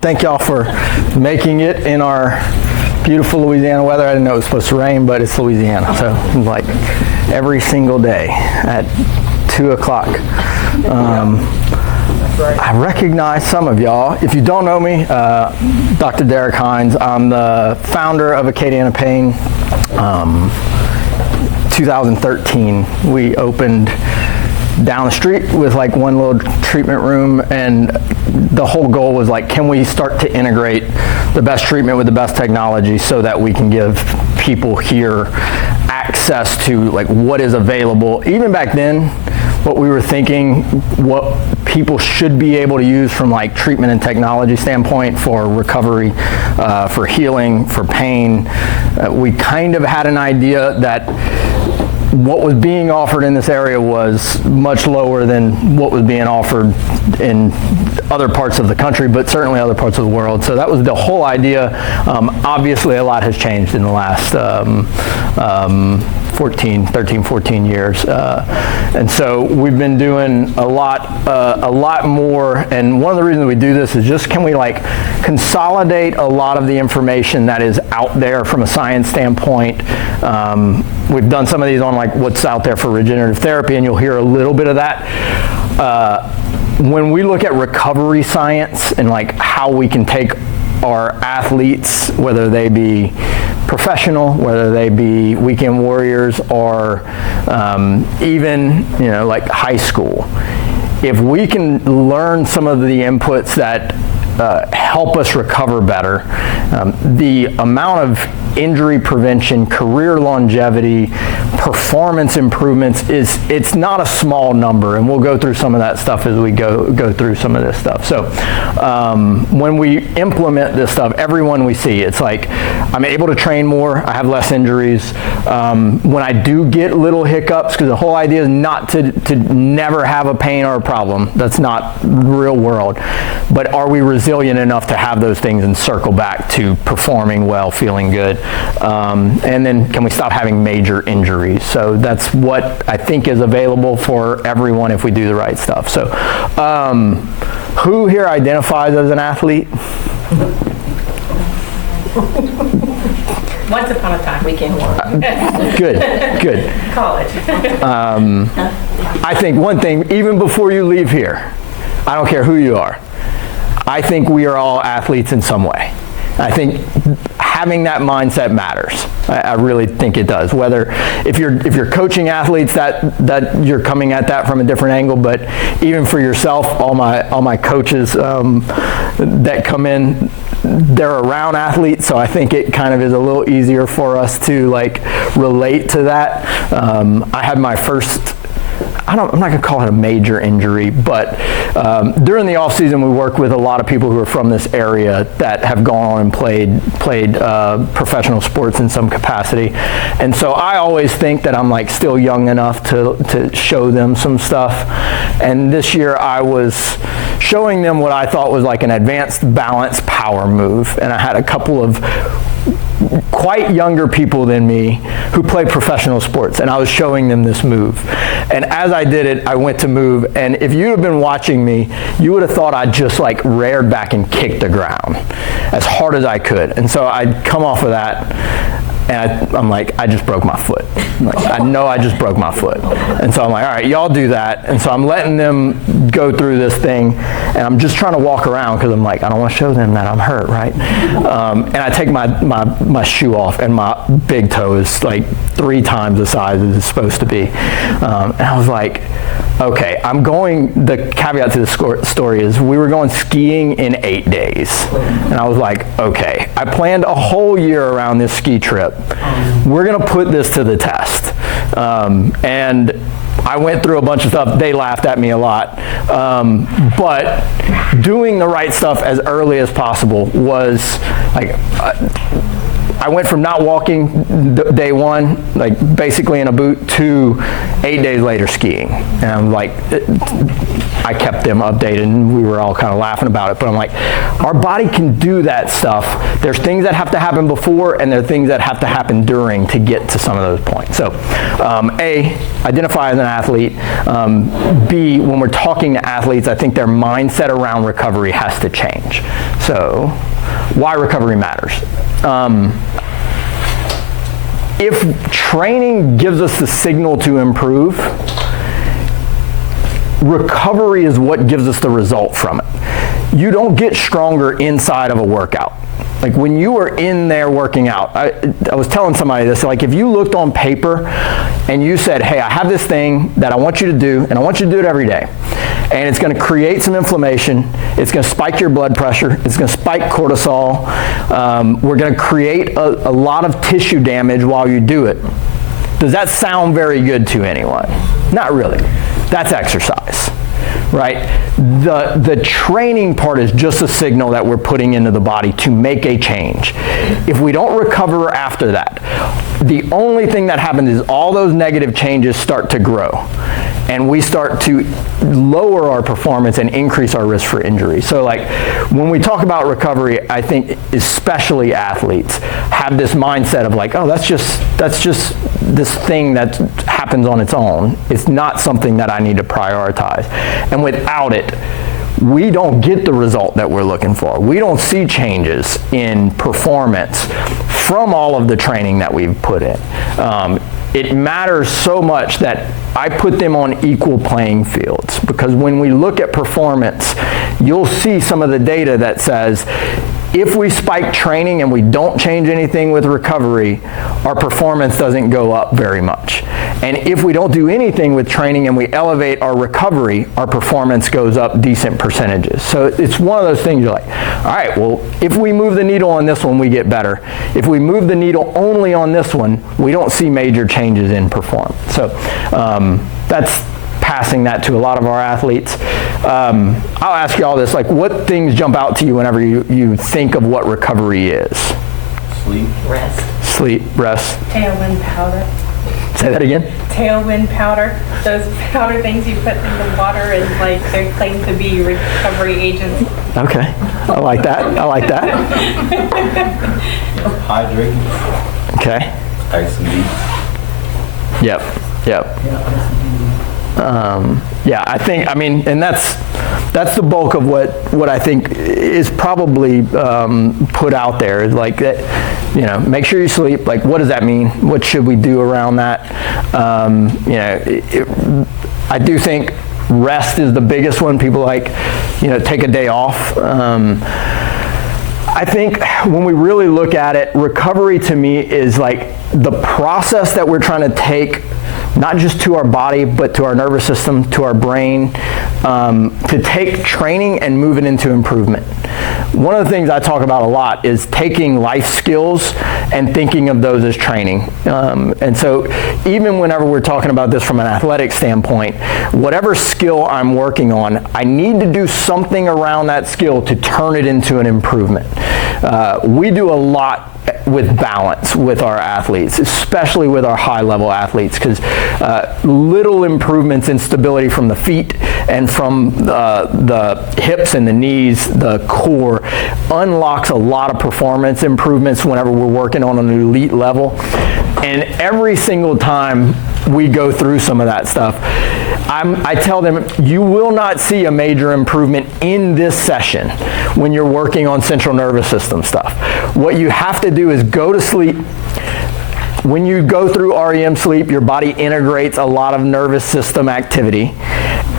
Thank y'all for making it in our beautiful Louisiana weather. I didn't know it was supposed to rain, but it's Louisiana, so like every single day at 2 o'clock. I recognize some of y'all. If you don't know me, Dr. Derrick Hines. I'm the founder of Acadiana Pain. 2013, we opened down the street with like one little treatment room, and the whole goal was like, can we start to integrate the best treatment with the best technology so that we can give people here access to like what is available. Even back then, what we were thinking, what people should be able to use from like treatment and technology standpoint for recovery, for healing, for pain. We kind of had an idea that what was being offered in this area was much lower than what was being offered in other parts of the country, but certainly other parts of the world. So that was the whole idea. Obviously, a lot has changed in the last 13, 14 years. And so we've been doing a lot more. And one of the reasons we do this is just, can we like consolidate a lot of the information that is out there from a science standpoint. We've done some of these on like what's out there for regenerative therapy, and you'll hear a little bit of that. When we look at recovery science and like how we can take our athletes, whether they be professional, whether they be weekend warriors, or even like high school, if we can learn some of the inputs that help us recover better, the amount of injury prevention, career longevity, performance improvements it's not a small number, and we'll go through some of that stuff as we go through some of this stuff. So when we implement this stuff, everyone we see, it's like I'm able to train more, I have less injuries. When I do get little hiccups, because the whole idea is not to never have a pain or a problem. That's not real world. But are we resilient enough to have those things and circle back to performing well, feeling good? And then can we stop having major injuries? So that's what I think is available for everyone if we do the right stuff. So who here identifies as an athlete? Once upon a time, weekend warrior. Good. College. I think one thing, even before you leave here, I don't care who you are, I think we are all athletes in some way. I think having that mindset matters. I really think it does. Whether if you're coaching athletes, that you're coming at that from a different angle, but even for yourself, all my coaches that come in, they're around athletes, so I think it kind of is a little easier for us to like relate to that. I had my first, I'm not going to call it a major injury, but during the off season we work with a lot of people who are from this area that have gone on and played professional sports in some capacity. And so I always think that I'm like still young enough to show them some stuff. And this year I was showing them what I thought was like an advanced balance power move. And I had a couple of quite younger people than me who play professional sports, and I was showing them this move. And as I did it, I went to move, and if you had been watching me, you would have thought I just like reared back and kicked the ground as hard as I could. And so I'd come off of that, and I'm like, I just broke my foot. I know I just broke my foot. And so I'm like, all right, y'all do that. And so I'm letting them go through this thing, and I'm just trying to walk around because I'm like, I don't want to show them that I'm hurt, right? And I take my shoe off, and my big toe is like 3 times the size as it's supposed to be. And I was like, okay, the caveat to the story is we were going skiing in 8 days. And I was like, okay, I planned a whole year around this ski trip. We're going to put this to the test. And I went through a bunch of stuff. They laughed at me a lot. But doing the right stuff as early as possible was like, I went from not walking day one, like basically in a boot, to 8 days later skiing. And I'm like, I kept them updated and we were all kind of laughing about it, but I'm like, our body can do that stuff. There's things that have to happen before and there are things that have to happen during to get to some of those points. So A, identify as an athlete. B, when we're talking to athletes, I think their mindset around recovery has to change. So why recovery matters. If training gives us the signal to improve, recovery is what gives us the result from it. You don't get stronger inside of a workout. Like when you are in there working out, I was telling somebody this, like if you looked on paper and you said, hey, I have this thing that I want you to do, and I want you to do it every day. And it's going to create some inflammation. It's going to spike your blood pressure. It's going to spike cortisol. We're going to create a lot of tissue damage while you do it. Does that sound very good to anyone? Not really. That's exercise, right? The training part is just a signal that we're putting into the body to make a change. If we don't recover after that, the only thing that happens is all those negative changes start to grow. And we start to lower our performance and increase our risk for injury. So like when we talk about recovery, I think especially athletes have this mindset of like, oh, that's just this thing that happens on its own. It's not something that I need to prioritize. And without it, we don't get the result that we're looking for. We don't see changes in performance from all of the training that we've put in. It matters so much that I put them on equal playing fields, because when we look at performance, you'll see some of the data that says if we spike training and we don't change anything with recovery, our performance doesn't go up very much. And if we don't do anything with training and we elevate our recovery, our performance goes up decent percentages. So it's one of those things you're like, all right, well, if we move the needle on this one, we get better. If we move the needle only on this one, we don't see major changes in performance. So that's passing that to a lot of our athletes. I'll ask you all this, like what things jump out to you whenever you think of what recovery is? Sleep. Rest. Sleep, rest. Tailwind powder. Say that again? Tailwind powder. Those powder things you put in the water and like they're claimed to be recovery agents. Okay, I like that. I like that. Hydrating. Okay. Ice and beach. Yep. Yeah, I think, I mean, and that's the bulk of what I think is probably put out there, is like that, you know, make sure you sleep. Like, what does that mean? What should we do around that? You know, I do think rest is the biggest one. People like, you know, take a day off. I think when we really look at it, recovery to me is like the process that we're trying to take, not just to our body, but to our nervous system, to our brain, to take training and move it into improvement. One of the things I talk about a lot is taking life skills and thinking of those as training. And so even whenever we're talking about this from an athletic standpoint, whatever skill I'm working on, I need to do something around that skill to turn it into an improvement. We do a lot with balance with our athletes, especially with our high-level athletes, because little improvements in stability from the feet and from the hips and the knees, the core, unlocks a lot of performance improvements whenever we're working on an elite level. And every single time we go through some of that stuff, I tell them, you will not see a major improvement in this session when you're working on central nervous system stuff. What you have to do is go to sleep. When you go through REM sleep, your body integrates a lot of nervous system activity,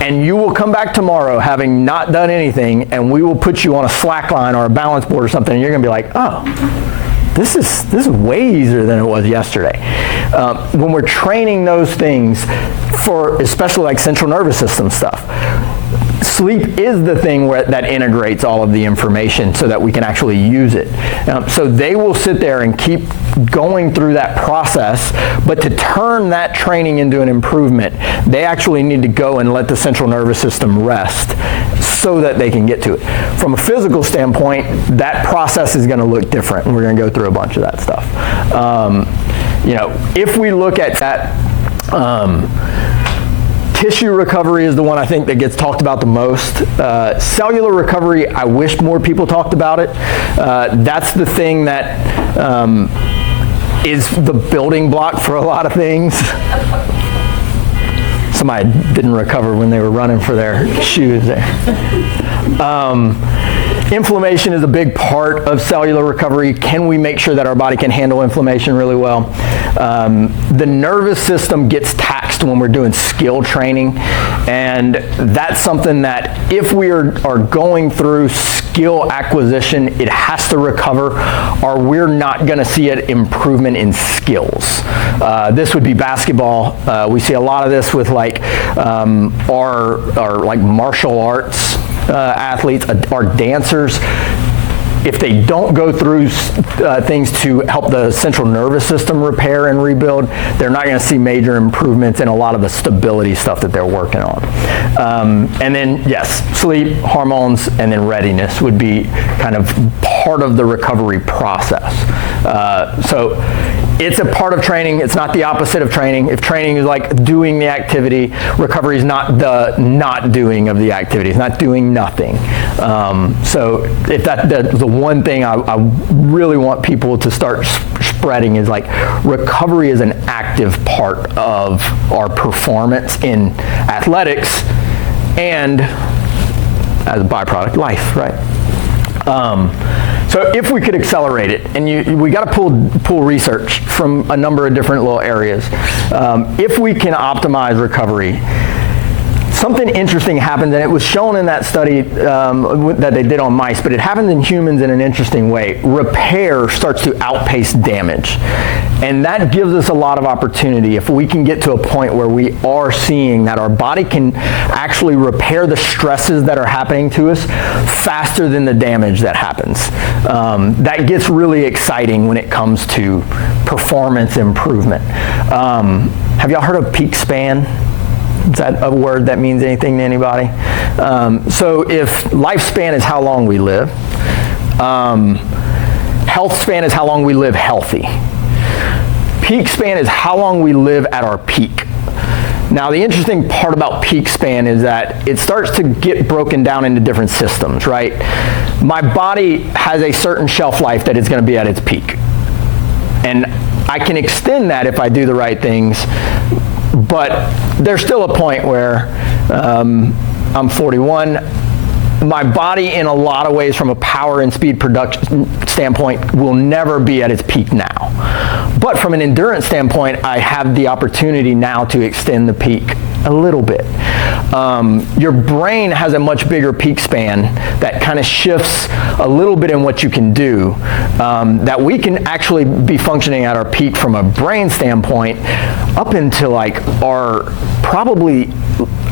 and you will come back tomorrow having not done anything, and we will put you on a slack line or a balance board or something, and you're going to be like, oh, this is way easier than it was yesterday. When we're training those things for especially like central nervous system stuff, sleep is the thing that integrates all of the information so that we can actually use it. So they will sit there and keep going through that process, but to turn that training into an improvement, they actually need to go and let the central nervous system rest so that they can get to it. From a physical standpoint, that process is going to look different, and we're going to go through a bunch of that stuff. If we look at that, tissue recovery is the one I think that gets talked about the most. Cellular recovery, I wish more people talked about it. That's the thing that is the building block for a lot of things. Somebody didn't recover when they were running for their shoes there. Inflammation is a big part of cellular recovery. Can we make sure that our body can handle inflammation really well? The nervous system gets taxed when we're doing skill training, and that's something that if we are going through skill acquisition, it has to recover, or we're not going to see an improvement in skills. This would be basketball. We see a lot of this with our like martial arts athletes, our dancers. If they don't go through things to help the central nervous system repair and rebuild, they're not going to see major improvements in a lot of the stability stuff that they're working on. And then, yes, sleep, hormones, and then readiness would be kind of part of the recovery process. So it's a part of training. It's not the opposite of training. If training is like doing the activity, recovery is not the not doing of the activity. It's not doing nothing. So if that's the one thing I really want people to start spreading is like recovery is an active part of our performance in athletics and as a byproduct, life, right? So if we could accelerate it, and we got to pull research from a number of different little areas. If we can optimize recovery, something interesting happened, and it was shown in that study that they did on mice, but it happens in humans in an interesting way. Repair starts to outpace damage. And that gives us a lot of opportunity if we can get to a point where we are seeing that our body can actually repair the stresses that are happening to us faster than the damage that happens. That gets really exciting when it comes to performance improvement. Have y'all heard of peak span? Is that a word that means anything to anybody? So if lifespan is how long we live, health span is how long we live healthy. Peak span is how long we live at our peak. Now, the interesting part about peak span is that it starts to get broken down into different systems, right? My body has a certain shelf life that it's going to be at its peak. And I can extend that if I do the right things, but there's still a point where I'm 41. My body, in a lot of ways, from a power and speed production standpoint, will never be at its peak now. But from an endurance standpoint, I have the opportunity now to extend the peak a little bit. Your brain has a much bigger peak span that kind of shifts a little bit in what you can do, that we can actually be functioning at our peak from a brain standpoint up into like our probably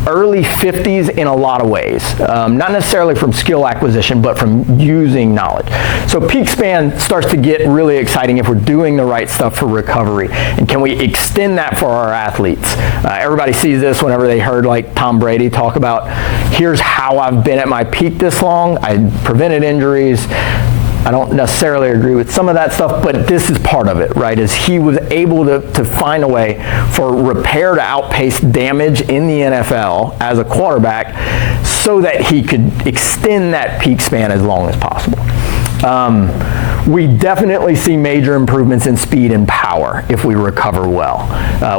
early 50s in a lot of ways. Not necessarily from skill acquisition, but from using knowledge. So peak span starts to get really exciting if we're doing the right stuff for recovery. And can we extend that for our athletes? Everybody sees this whenever they heard like Tom Brady talk about, here's how I've been at my peak this long. I prevented injuries. I don't necessarily agree with some of that stuff, but this is part of it, right? Is he was able to find a way for repair to outpace damage in the NFL as a quarterback so that he could extend that peak span as long as possible. We definitely see major improvements in speed and power if we recover well.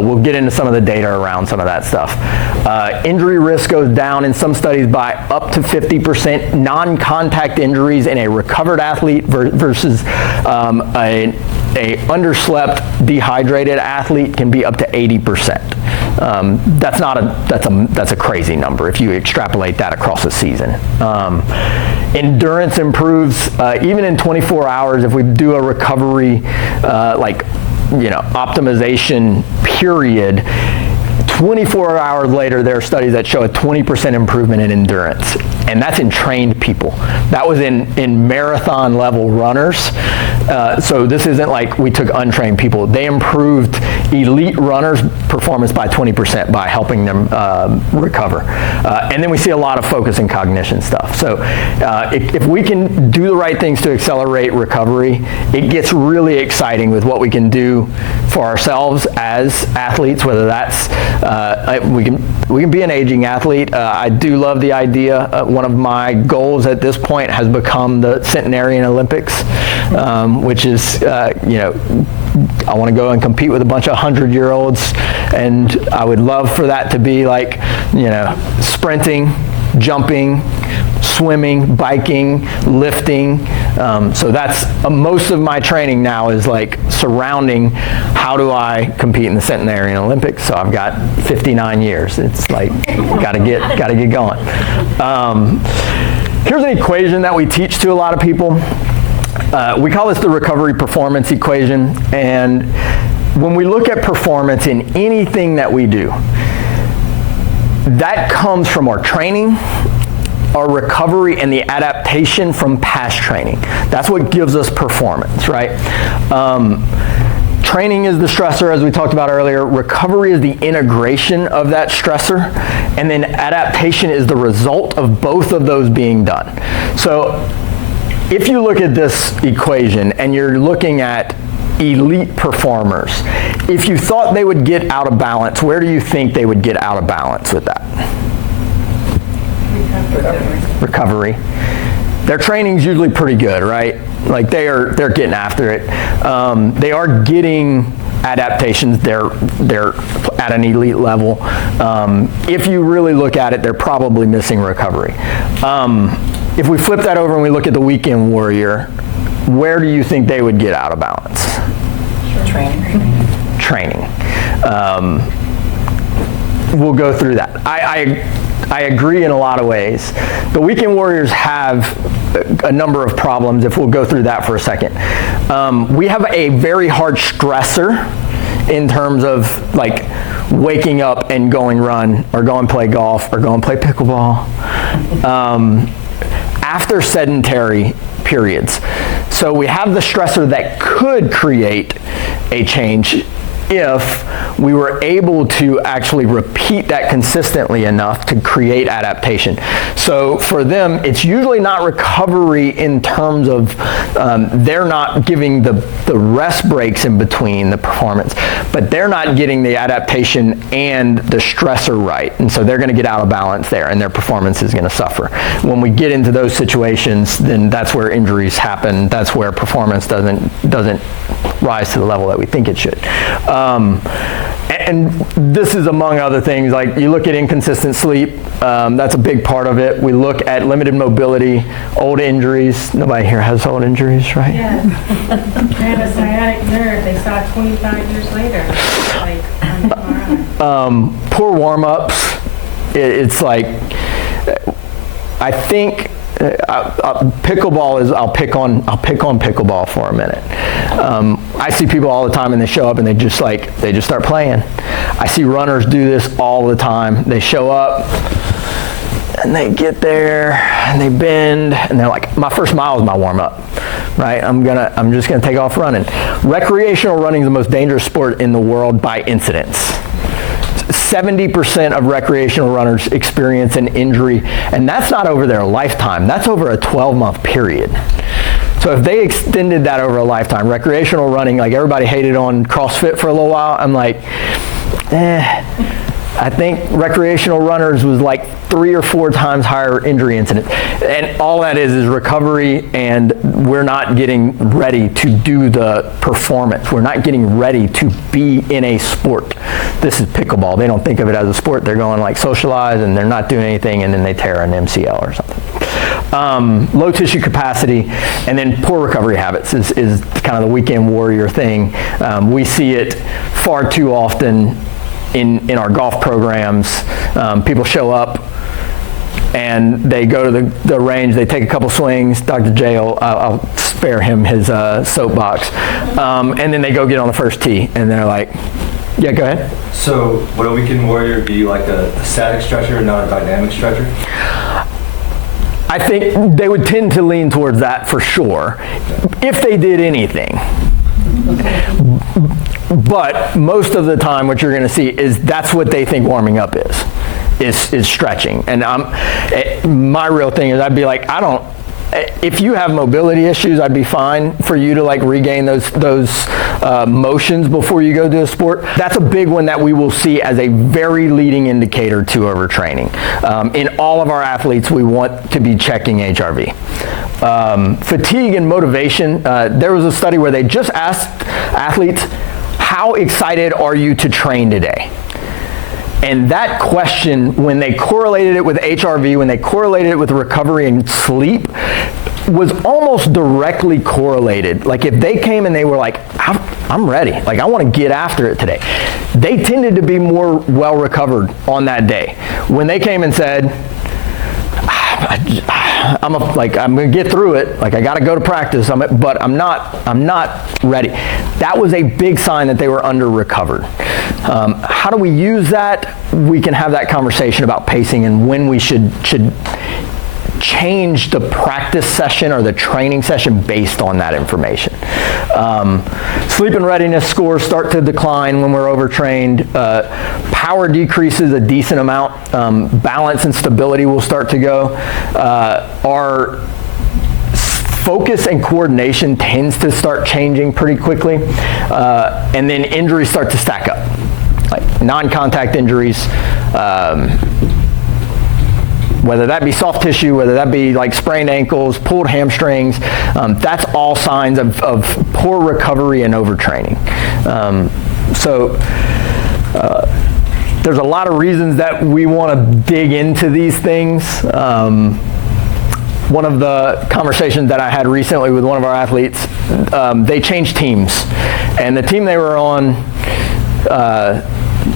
We'll get into some of the data around some of that stuff. Injury risk goes down in some studies by up to 50%. Non-contact injuries in a recovered athlete versus a underslept, dehydrated athlete can be up to 80%. That's a crazy number if you extrapolate that across a season. Endurance improves even in 24 hours if we do a recovery optimization period. 24 hours later, there are studies that show a 20% improvement in endurance, and that's in trained people. That was in marathon level runners. So this isn't like we took untrained people. They improved elite runners' performance by 20% by helping them recover. And then we see a lot of focus and cognition stuff. So if we can do the right things to accelerate recovery, it gets really exciting with what we can do for ourselves as athletes, whether that's, we can be an aging athlete. I do love the idea. One of my goals at this point has become the centenarian Olympics, which is, I want to go and compete with a bunch of 100-year-olds, and I would love for that to be like, sprinting, jumping, swimming, biking, lifting. So that's most of my training now is like surrounding how do I compete in the centenarian Olympics. So I've got 59 years. It's like gotta get going. Here's an equation that we teach to a lot of people. We call this the recovery performance equation, and when we look at performance in anything that we do, that comes from our training, our recovery, and the adaptation from past training. That's what gives us performance, right? Training is the stressor, as we talked about earlier. Recovery is the integration of that stressor, and then adaptation is the result of both of those being done. So if you look at this equation and you're looking at elite performers, if you thought they would get out of balance, where do you think they would get out of balance with that? Recovery. Their training's usually pretty good, right? Like they're getting after it. They are getting adaptations. They're at an elite level. If you really look at it, they're probably missing recovery. If we flip that over and we look at the weekend warrior, where do you think they would get out of balance? Training. We'll go through that. I agree in a lot of ways. The weekend warriors have a number of problems, if we'll go through that for a second. We have a very hard stressor in terms of like waking up and going run or going play golf or going play pickleball after sedentary periods. So we have the stressor that could create a change if we were able to actually repeat that consistently enough to create adaptation. So for them, it's usually not recovery in terms of they're not giving the rest breaks in between the performance, but they're not getting the adaptation and the stressor right. And so they're going to get out of balance there and their performance is going to suffer. When we get into those situations, then that's where injuries happen. That's where performance doesn't rise to the level that we think it should. And this is among other things, like you look at inconsistent sleep, that's a big part of it. We look at limited mobility, old injuries. Nobody here has old injuries, right? Yeah. I have a sciatic nerve. They saw it 25 years later. Like, on MRI. Poor warm-ups. It's like, I think pickleball is, I'll pick on pickleball for a minute. I see people all the time and they show up and they just start playing. I see runners do this all the time. They show up and they get there and they bend and they're like, my first mile is my warm-up, right? I'm just gonna take off running. Recreational running is the most dangerous sport in the world by incidence. 70% of recreational runners experience an injury, and that's not over their lifetime. That's over a 12-month period. So if they extended that over a lifetime, recreational running, like everybody hated on CrossFit for a little while, I'm like, I think recreational runners was like 3 or 4 times higher injury incidence. And all that is recovery, and we're not getting ready to do the performance. We're not getting ready to be in a sport. This is pickleball. They don't think of it as a sport. They're going like socialize and they're not doing anything and then they tear an MCL or something. Low tissue capacity and then poor recovery habits is kind of the weekend warrior thing. We see it far too often in our golf programs. People show up and they go to the range, they take a couple swings. Dr. J, I'll spare him his soapbox. And then they go get on the first tee and they're like, yeah, go ahead. So would a weekend warrior be like a static stretcher and not a dynamic stretcher? I think they would tend to lean towards that for sure, if they did anything. But most of the time what you're going to see is that's what they think warming up is stretching. And my real thing is I'd be like, if you have mobility issues, I'd be fine for you to like regain those motions before you go do a sport. That's a big one that we will see as a very leading indicator to overtraining. In all of our athletes, we want to be checking HRV. Fatigue and motivation. There was a study where they just asked athletes, how excited are you to train today? And that question, when they correlated it with HRV, when they correlated it with recovery and sleep, was almost directly correlated. Like if they came and they were like, I'm ready, like I want to get after it today, they tended to be more well recovered on that day. When they came and said, I'm going to get through it, like I got to go to practice, but I'm not ready. That was a big sign that they were under recovered. How do we use that? We can have that conversation about pacing and when we should change the practice session or the training session based on that information. Sleep and readiness scores start to decline when we're overtrained. Power decreases a decent amount. Balance and stability will start to go. Our focus and coordination tends to start changing pretty quickly. And then injuries start to stack up, like non-contact injuries, whether that be soft tissue, whether that be like sprained ankles, pulled hamstrings, that's all signs of poor recovery and overtraining. There's a lot of reasons that we want to dig into these things. One of the conversations that I had recently with one of our athletes, they changed teams. And the team they were on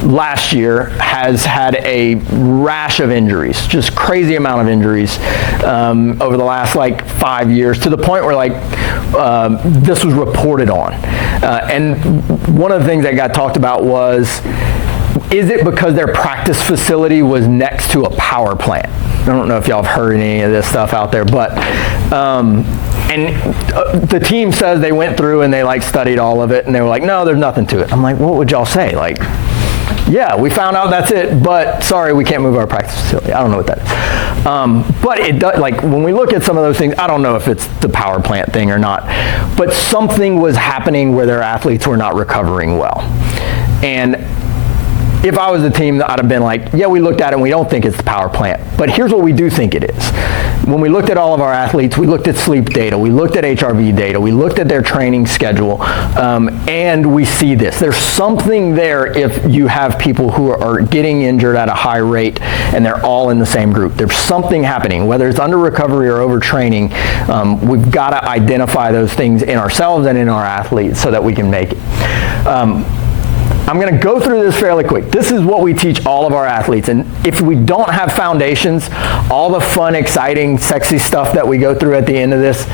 last year has had a rash of injuries, just crazy amount of injuries over the last like 5 years, to the point where like this was reported on. And one of the things that got talked about was, is it because their practice facility was next to a power plant? I don't know if y'all have heard any of this stuff out there, but the team says they went through and they like studied all of it and they were like, no, there's nothing to it. I'm like, what would y'all say? Like, yeah, we found out that's it, but sorry, we can't move our practice facility. I don't know what that is. But it does, like when we look at some of those things, I don't know if it's the power plant thing or not, but something was happening where their athletes were not recovering well. And if I was the team, I'd have been like, yeah, we looked at it and we don't think it's the power plant, but here's what we do think it is. When we looked at all of our athletes, we looked at sleep data, we looked at HRV data, we looked at their training schedule, and we see this. There's something there if you have people who are getting injured at a high rate and they're all in the same group. There's something happening, whether it's under recovery or overtraining. We've got to identify those things in ourselves and in our athletes so that we can make it. I'm going to go through this fairly quick. This is what we teach all of our athletes, and if we don't have foundations, all the fun, exciting, sexy stuff that we go through at the end of this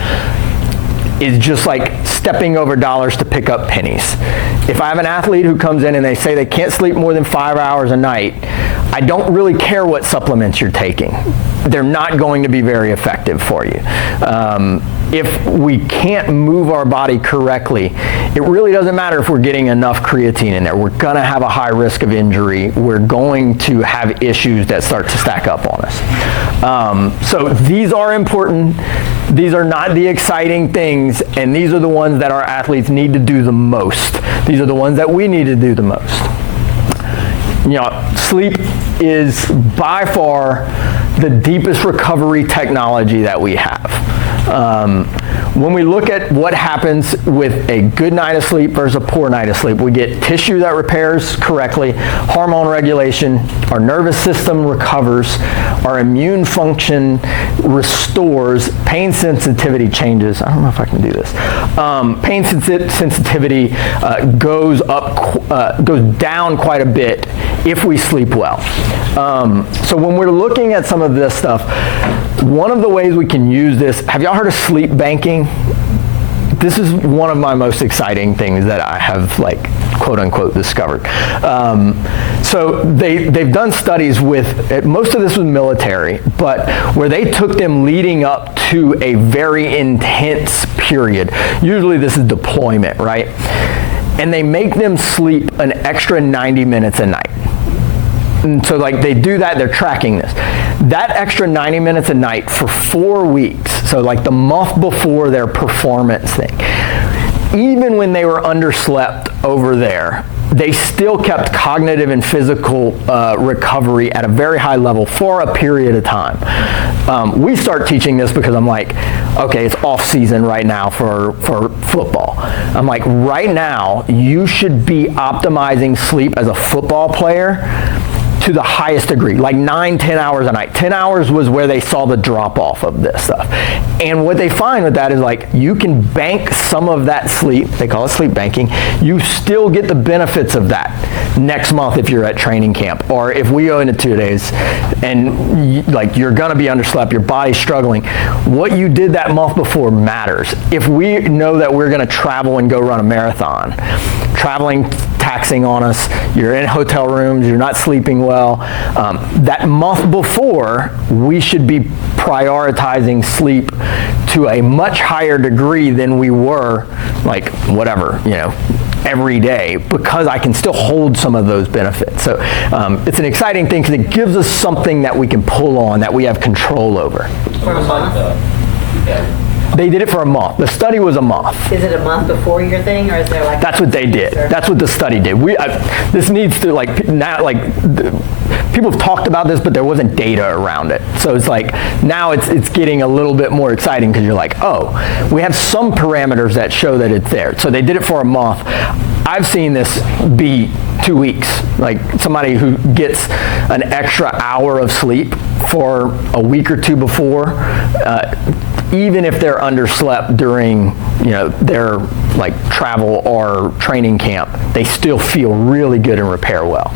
is just like stepping over dollars to pick up pennies. If I have an athlete who comes in and they say they can't sleep more than 5 hours a night, I don't really care what supplements you're taking. They're not going to be very effective for you. If we can't move our body correctly, it really doesn't matter if we're getting enough creatine in there. We're going to have a high risk of injury. We're going to have issues that start to stack up on us. So these are important. These are not the exciting things, and these are the ones that our athletes need to do the most. These are the ones that we need to do the most. You know, sleep is by far the deepest recovery technology that we have. When we look at what happens with a good night of sleep versus a poor night of sleep, we get tissue that repairs correctly, hormone regulation, our nervous system recovers, our immune function restores, pain sensitivity changes. I don't know if I can do this. Pain sensitivity goes down quite a bit if we sleep well. So when we're looking at some of this stuff, one of the ways we can use this, have y'all heard of sleep banking? this is one of my most exciting things that I have, like, quote unquote, discovered. So they've done studies with, most of this was military, but where they took them leading up to a very intense period. Usually this is deployment, right? And they make them sleep an extra 90 minutes a night. And so like they do that, they're tracking this. That extra 90 minutes a night for 4 weeks, so like the month before their performance thing, even when they were underslept over there, they still kept cognitive and physical recovery at a very high level for a period of time. We start teaching this because I'm like, okay, it's off season right now for football. I'm like, right now, you should be optimizing sleep as a football player to the highest degree, like 9-10 hours a night. 10 hours was where they saw the drop off of this stuff. And what they find with that is like, you can bank some of that sleep, they call it sleep banking, you still get the benefits of that next month if you're at training camp, or if we go into 2 days and like you're gonna be underslept, your body's struggling, what you did that month before matters. If we know that we're gonna travel and go run a marathon, traveling taxing on us, you're in hotel rooms, you're not sleeping well, that month before, we should be prioritizing sleep to a much higher degree than we were, like, whatever, you know, every day, because I can still hold some of those benefits. So it's an exciting thing because it gives us something that we can pull on, that we have control over. For a month? They did it for a month. The study was a month. Is it a month before your thing, or is there like? That's what they did. That's what the study did. This needs to, like, now, like, people have talked about this, but there wasn't data around it. So it's like, now it's getting a little bit more exciting because you're like, oh, we have some parameters that show that it's there. So they did it for a month. I've seen this be 2 weeks. Like, somebody who gets an extra hour of sleep for a week or two before, even if they're underslept during, you know, their like travel or training camp, they still feel really good and repair well.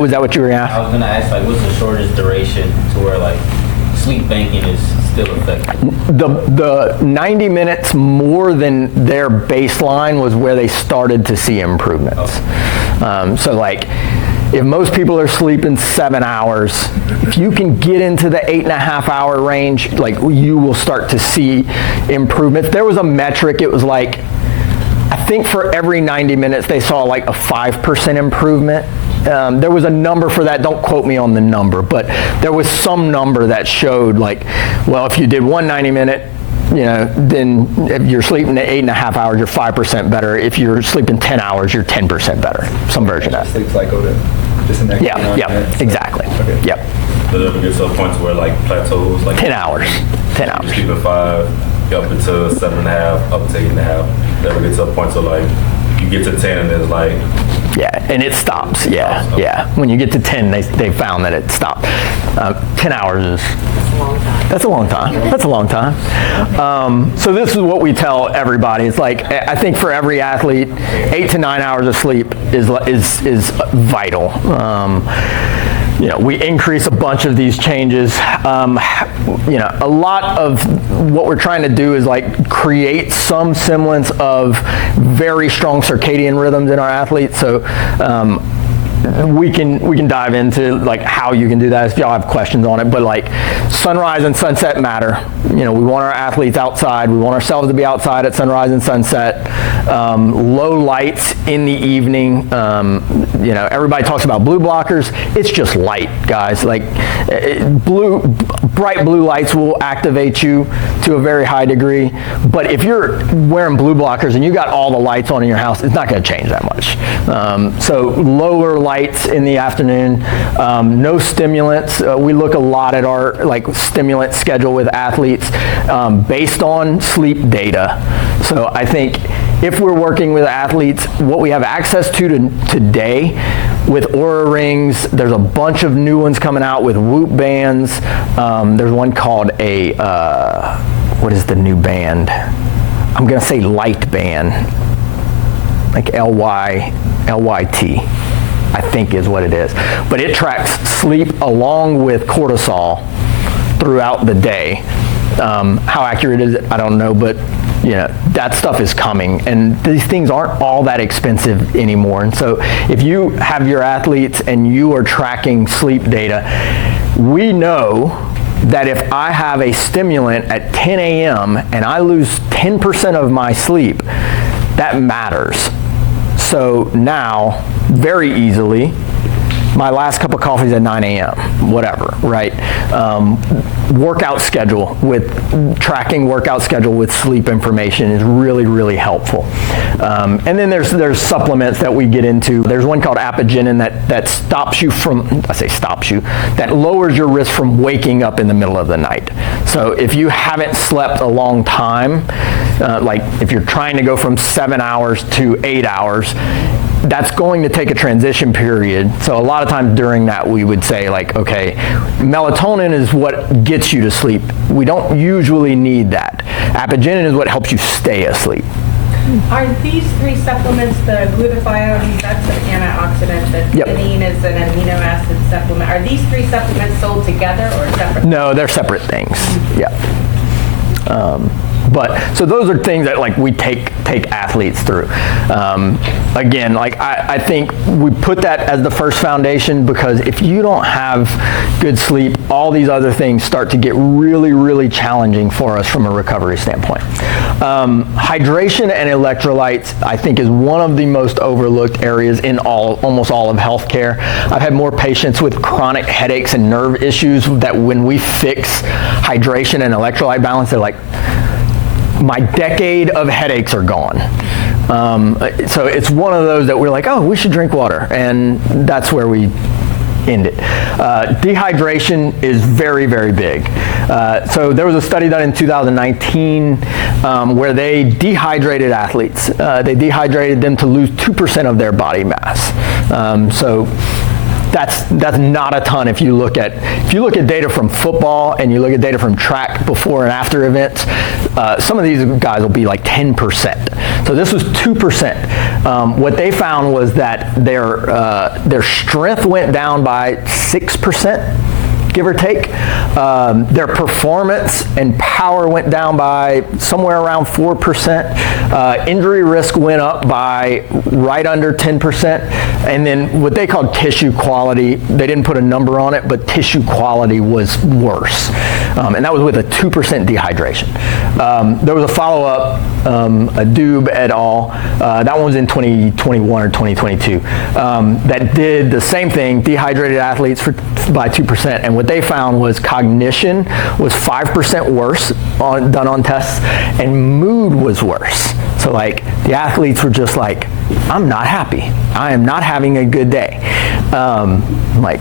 Was that what you were I asking? was gonna ask, like, what's the shortest duration to where like sleep banking is still effective? The 90 minutes more than their baseline was where they started to see improvements. So like, if most people are sleeping 7 hours, if you can get into the 8.5 hour range, like, you will start to see improvements. There was a metric, it was like, I think for every 90 minutes they saw like a 5% improvement. There was a number for that, don't quote me on the number, but there was some number that showed like, well, if you did one 90 minute, you know, then if you're sleeping at 8.5 hours, you're 5% better. If you're sleeping 10 hours, you're 10% better. Some version of that. Sleep cycle to just an extra 9 Yeah, minutes. exactly. Okay. Yep. But it gets to a point where like plateaus, like 10 hours. 10 you hours. sleep at 5, get up into 7.5, up to 8.5. Then we get to a point where like you get to 10 and it's like, Yeah, and it stops. Yeah, yeah. When you get to 10, they found that it stopped. 10 hours is, that's a long time. That's a long time. So this is what we tell everybody. It's like, I think for every athlete, 8 to 9 hours of sleep is vital. You know, we increase a bunch of these changes. You know, a lot of what we're trying to do is like create some semblance of very strong circadian rhythms in our athletes. So we can dive into like how you can do that if y'all have questions on it. But like, sunrise and sunset matter. You know, we want our athletes outside. We want ourselves to be outside at sunrise and sunset. Low lights in the evening. You know, everybody talks about blue blockers. It's just light, guys. Like, bright blue lights will activate you to a very high degree. But if you're wearing blue blockers and you got all the lights on in your house, it's not going to change that much. So lower lights in the afternoon. No stimulants. We look a lot at our like stimulant schedule with athletes based on sleep data. So I think if we're working with athletes, what we have access to today with Oura Rings, there's a bunch of new ones coming out with Whoop bands. There's one called what is the new band? I'm going to say Light Band, like LYT, I think is what it is. But it tracks sleep along with cortisol throughout the day. How accurate is it? I don't know, but that stuff is coming, and these things aren't all that expensive anymore. And so if you have your athletes and you are tracking sleep data, we know that if I have a stimulant at 10 a.m. and I lose 10% of my sleep, that matters. So now, very easily, my last cup of coffee is at 9 a.m., whatever, right? Workout schedule tracking workout schedule with sleep information is really, really helpful. And then there's supplements that we get into. There's one called Acadiana that stops you from, that lowers your risk from waking up in the middle of the night. So if you haven't slept a long time, like if you're trying to go from 7 hours to 8 hours, that's going to take a transition period. So a lot of times during that, we would say like, okay, melatonin is what gets you to sleep. We don't usually need that. Acadiana is what helps you stay asleep. Are these 3 supplements, the glutathione, that's an antioxidant, the Yep. theanine is an amino acid supplement. Are these 3 supplements sold together or separate? No, they're separate things. Yeah. But so those are things that like we take athletes through. Again, like I think we put that as the first foundation, because if you don't have good sleep, all these other things start to get really, really challenging for us from a recovery standpoint. Hydration and electrolytes, I think, is one of the most overlooked areas in almost all of healthcare. I've had more patients with chronic headaches and nerve issues that when we fix hydration and electrolyte balance, they're like, my decade of headaches are gone. So it's one of those that we're like, oh, we should drink water, and that's where we end it. Dehydration is very, very big. So there was a study done in 2019 where they dehydrated athletes. They dehydrated them to lose 2% of their body mass. So that's not a ton if you look at data from football and you look at data from track before and after events. Some of these guys will be like 10%. So this was 2%. What they found was that their strength went down by 6%, give or take. Their performance and power went down by somewhere around 4%. Injury risk went up by right under 10%. And then what they called tissue quality, they didn't put a number on it, but tissue quality was worse. And that was with a 2% dehydration. There was a follow-up, a Dube et al., that one was in 2021 or 2022, that did the same thing, dehydrated athletes by 2%, and what they found was cognition was 5% worse done on tests, and mood was worse. So like the athletes were just like, I'm not happy. I am not having a good day. Like,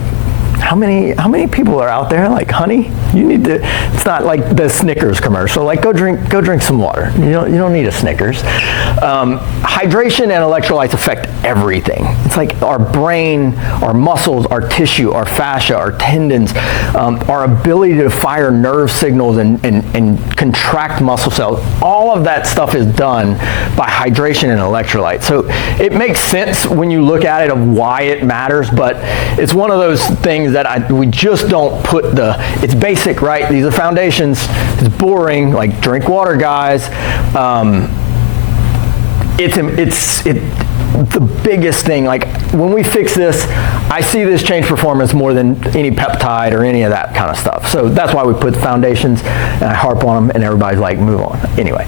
how many people are out there like, honey, you need to, it's not like the Snickers commercial, like go drink some water. You don't need a Snickers. Hydration and electrolytes affect everything. It's like our brain, our muscles, our tissue, our fascia, our tendons, our ability to fire nerve signals and contract muscle cells. All of that stuff is done by hydration and electrolytes. So it makes sense when you look at it of why it matters, but it's one of those things that we just don't put it's basic, right? These are foundations. It's boring, like drink water, guys. It's the biggest thing. Like when we fix this, I see this change performance more than any peptide or any of that kind of stuff. So that's why we put the foundations, and I harp on them, and everybody's like, move on. Anyway,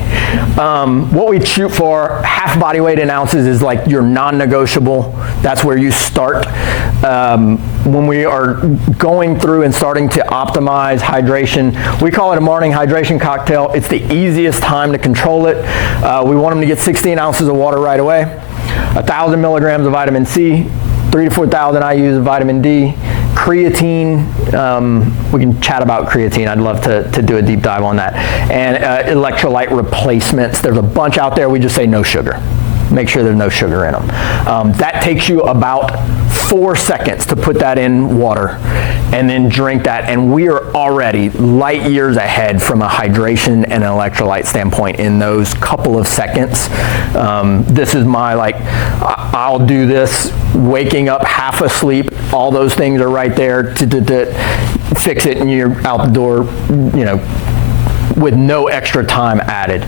what we shoot for, half body weight in ounces is like your non-negotiable. That's where you start. When we are going through and starting to optimize hydration, we call it a morning hydration cocktail. It's the easiest time to control it. We want them to get 16 ounces of water right away, 1,000 milligrams of vitamin C, 3,000 to 4,000 IUs of vitamin D, creatine. We can chat about creatine. I'd love to do a deep dive on that. And electrolyte replacements. There's a bunch out there. We just say no sugar. Make sure there's no sugar in them. That takes you about 4 seconds to put that in water and then drink that, and we are already light years ahead from a hydration and an electrolyte standpoint in those couple of seconds. This is my, like, I'll do this waking up half asleep. All those things are right there to fix it, and you're out the door, with no extra time added.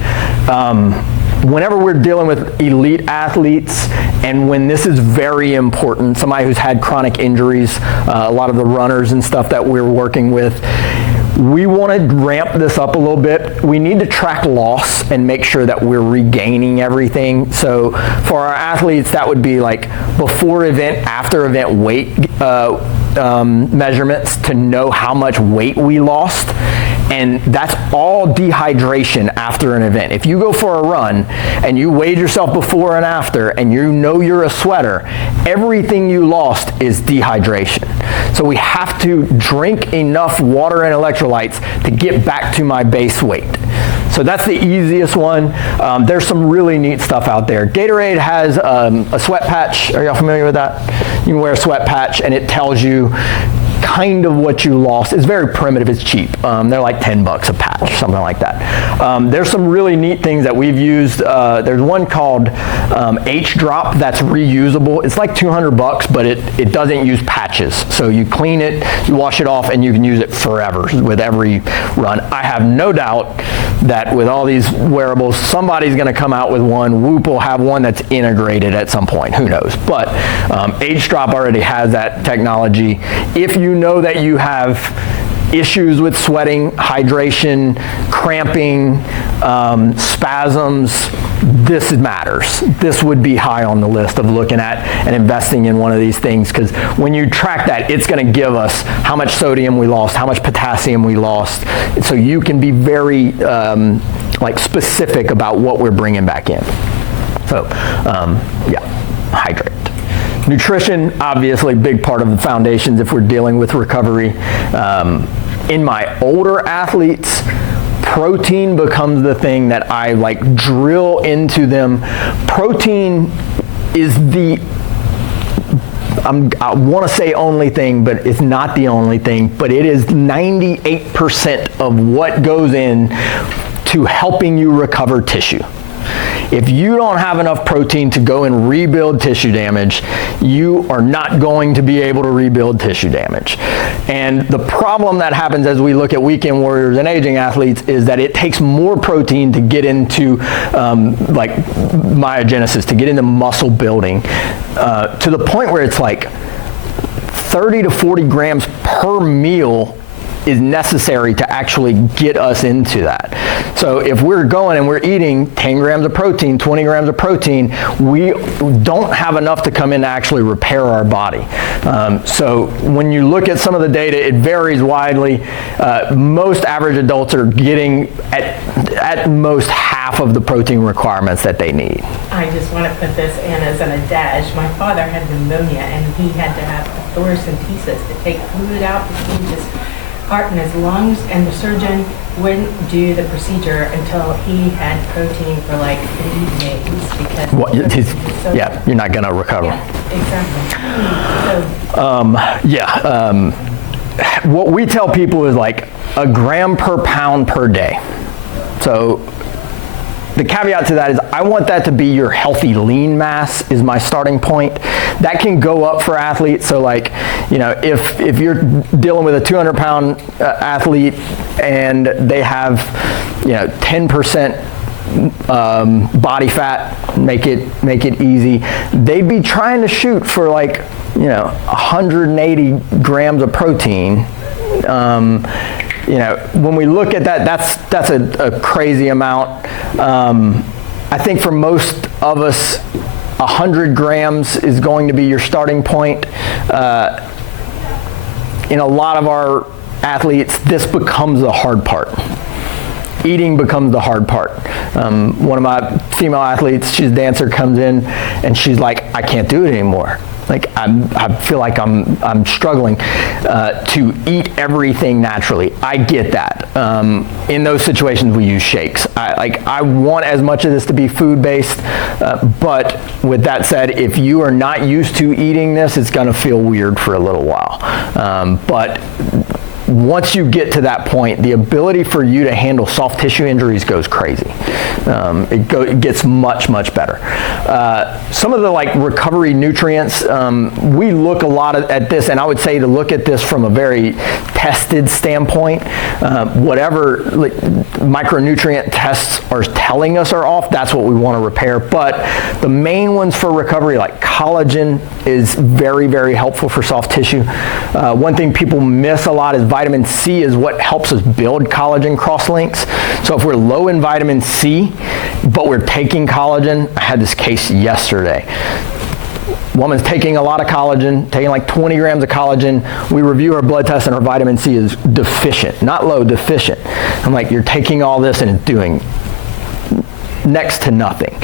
Whenever we're dealing with elite athletes, and when this is very important, somebody who's had chronic injuries, a lot of the runners and stuff that we're working with, we want to ramp this up a little bit. We need to track loss and make sure that we're regaining everything. So for our athletes, that would be like before event, after event weight measurements to know how much weight we lost. And that's all dehydration after an event. If you go for a run and you weighed yourself before and after and you know you're a sweater, everything you lost is dehydration. So we have to drink enough water and electrolytes to get back to my base weight. So that's the easiest one. There's some really neat stuff out there. Gatorade has a sweat patch. Are y'all familiar with that? You can wear a sweat patch and it tells you kind of what you lost. It's very primitive, it's cheap. They're like $10 a patch, something like that. There's some really neat things that we've used. There's one called H-Drop that's reusable. It's like $200, but it doesn't use patches. So you clean it, you wash it off, and you can use it forever with every run. I have no doubt that with all these wearables, somebody's gonna come out with one. Whoop will have one that's integrated at some point, who knows. But H-Drop already has that technology. If you know that you have issues with sweating, hydration, cramping, spasms, this matters. This would be high on the list of looking at and investing in one of these things, because when you track that, it's going to give us how much sodium we lost, how much potassium we lost, so you can be very like specific about what we're bringing back in. So yeah, hydrate. Nutrition, obviously, big part of the foundations if we're dealing with recovery. In my older athletes, protein becomes the thing that I like drill into them. Protein is the, I want to say only thing, but it's not the only thing, but it is 98% of what goes in to helping you recover tissue. If you don't have enough protein to go and rebuild tissue damage, you are not going to be able to rebuild tissue damage. And the problem that happens as we look at weekend warriors and aging athletes is that it takes more protein to get into like myogenesis, to get into muscle building, to the point where it's like 30 to 40 grams per meal is necessary to actually get us into that. So if we're going and we're eating 10 grams of protein, 20 grams of protein, we don't have enough to come in to actually repair our body. So when you look at some of the data, it varies widely. Most average adults are getting at most half of the protein requirements that they need. I just want to put this in as an adage. My father had pneumonia and he had to have a thoracentesis to take fluid out between his heart and his lungs, and the surgeon wouldn't do the procedure until he had protein for like 3 days because yeah, you're not going to recover. Yeah, exactly. So, what we tell people is like a gram per pound per day. So the caveat to that is I want that to be your healthy lean mass is my starting point. That can go up for athletes. So like, you know, if you're dealing with a 200-pound athlete and they have, you know, 10% body fat, make it easy, they'd be trying to shoot for like, you know, 180 grams of protein. You know, when we look at that, that's a crazy amount. I think for most of us, 100 grams is going to be your starting point. In a lot of our athletes, this becomes the hard part. Eating becomes the hard part. One of my female athletes, she's a dancer, comes in and she's like, I can't do it anymore. Like I feel like I'm struggling to eat everything naturally. I get that. In those situations, we use shakes. I want as much of this to be food-based, but with that said, if you are not used to eating this, it's going to feel weird for a little while. But once you get to that point, the ability for you to handle soft tissue injuries goes crazy. It gets much, much better. Some of the like recovery nutrients, we look a lot at this, and I would say to look at this from a very tested standpoint. Whatever like, micronutrient tests are telling us are off, that's what we want to repair. But the main ones for recovery, like collagen, is very, very helpful for soft tissue. One thing people miss a lot is vitamin C is what helps us build collagen cross-links. So if we're low in vitamin C, but we're taking collagen, I had this case yesterday. Woman's taking a lot of collagen, taking like 20 grams of collagen. We review her blood test and her vitamin C is deficient, not low, deficient. I'm like, you're taking all this and it's doing next to nothing.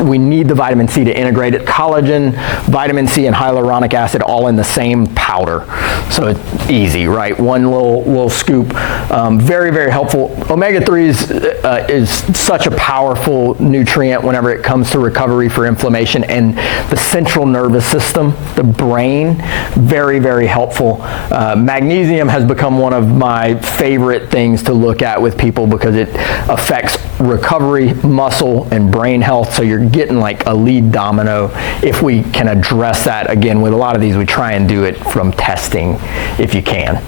We need the vitamin C to integrate it. Collagen, vitamin C, and hyaluronic acid all in the same powder. So it's easy, right? One little scoop. Very, very helpful. Omega-3s is such a powerful nutrient whenever it comes to recovery for inflammation, and the central nervous system, the brain, very, very helpful. Magnesium has become one of my favorite things to look at with people because it affects recovery, muscle, and brain health. So you're getting like a lead domino. If we can address that, again, with a lot of these, we try and do it from testing if you can.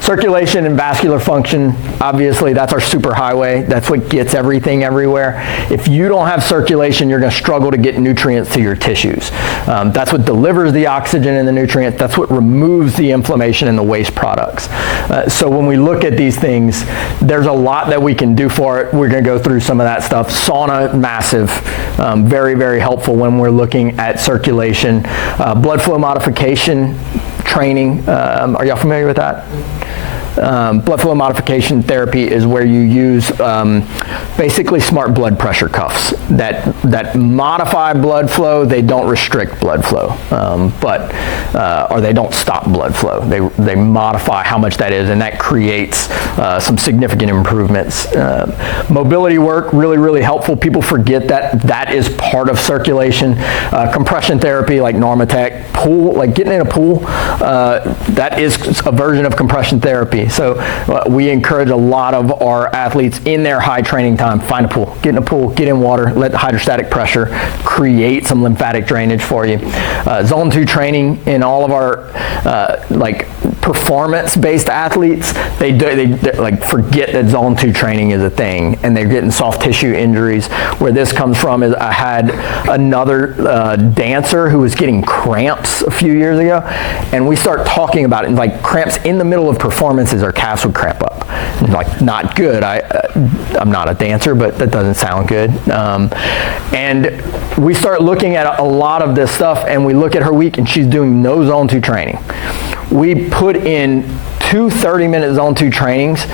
Circulation and vascular function, obviously that's our superhighway. That's what gets everything everywhere. If you don't have circulation, you're going to struggle to get nutrients to your tissues. That's what delivers the oxygen and the nutrients. That's what removes the inflammation and the waste products. So when we look at these things, there's a lot that we can do for it. We're going to go through some of that stuff. Sauna, massive. Very, very helpful when we're looking at circulation. Blood flow modification training. Are y'all familiar with that? Blood flow modification therapy is where you use basically smart blood pressure cuffs that modify blood flow. They don't restrict blood flow, or they don't stop blood flow. They modify how much that is, and that creates some significant improvements. Mobility work, really, really helpful. People forget that is part of circulation. Compression therapy like Normatec, pool, like getting in a pool, that is a version of compression therapy. So we encourage a lot of our athletes in their high training time, find a pool, get in a pool, get in water, let the hydrostatic pressure create some lymphatic drainage for you. Zone 2 training in all of our like performance-based athletes, they like forget that Zone 2 training is a thing, and they're getting soft tissue injuries. Where this comes from is I had another dancer who was getting cramps a few years ago, and we start talking about it, and like cramps in the middle of performances, our calves would cramp up. And like, not good. I'm not a dancer, but that doesn't sound good. And we start looking at a lot of this stuff, and we look at her week, and she's doing no Zone 2 training. We put in 2 30-minute Zone 2 trainings,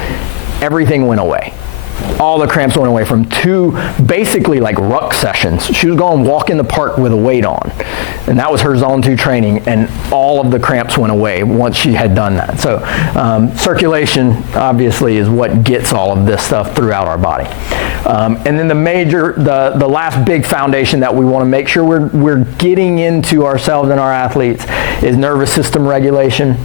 everything went away. All the cramps went away from 2 basically like ruck sessions. She was going to walk in the park with a weight on, and that was her Zone 2 training, and all of the cramps went away once she had done that. So circulation obviously is what gets all of this stuff throughout our body. And then the last big foundation that we want to make sure we're getting into ourselves and our athletes is nervous system regulation.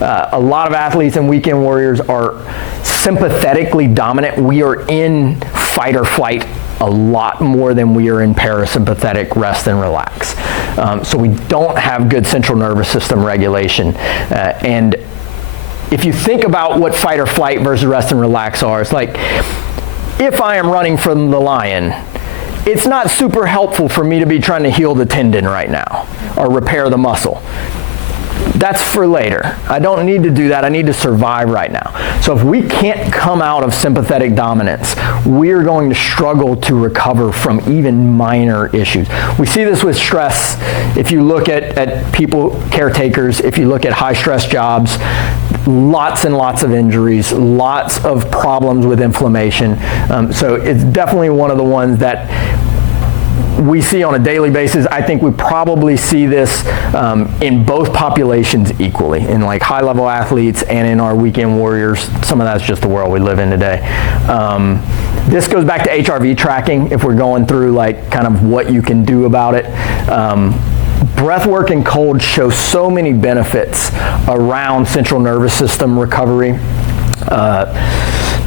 A lot of athletes and weekend warriors are sympathetically dominant. We are in fight or flight a lot more than we are in parasympathetic rest and relax. So we don't have good central nervous system regulation. And if you think about what fight or flight versus rest and relax are, it's like, if I am running from the lion, it's not super helpful for me to be trying to heal the tendon right now or repair the muscle. That's for later. I don't need to do that. I need to survive right now. So if we can't come out of sympathetic dominance, we're going to struggle to recover from even minor issues. We see this with stress. If you look at people, caretakers, if you look at high stress jobs, lots and lots of injuries, lots of problems with inflammation. So it's definitely one of the ones that we see on a daily basis. I think we probably see this in both populations equally, in like high-level athletes and in our weekend warriors. Some of that's just the world we live in today. This goes back to HRV tracking, if we're going through like kind of what you can do about it. breath work and cold show so many benefits around central nervous system recovery.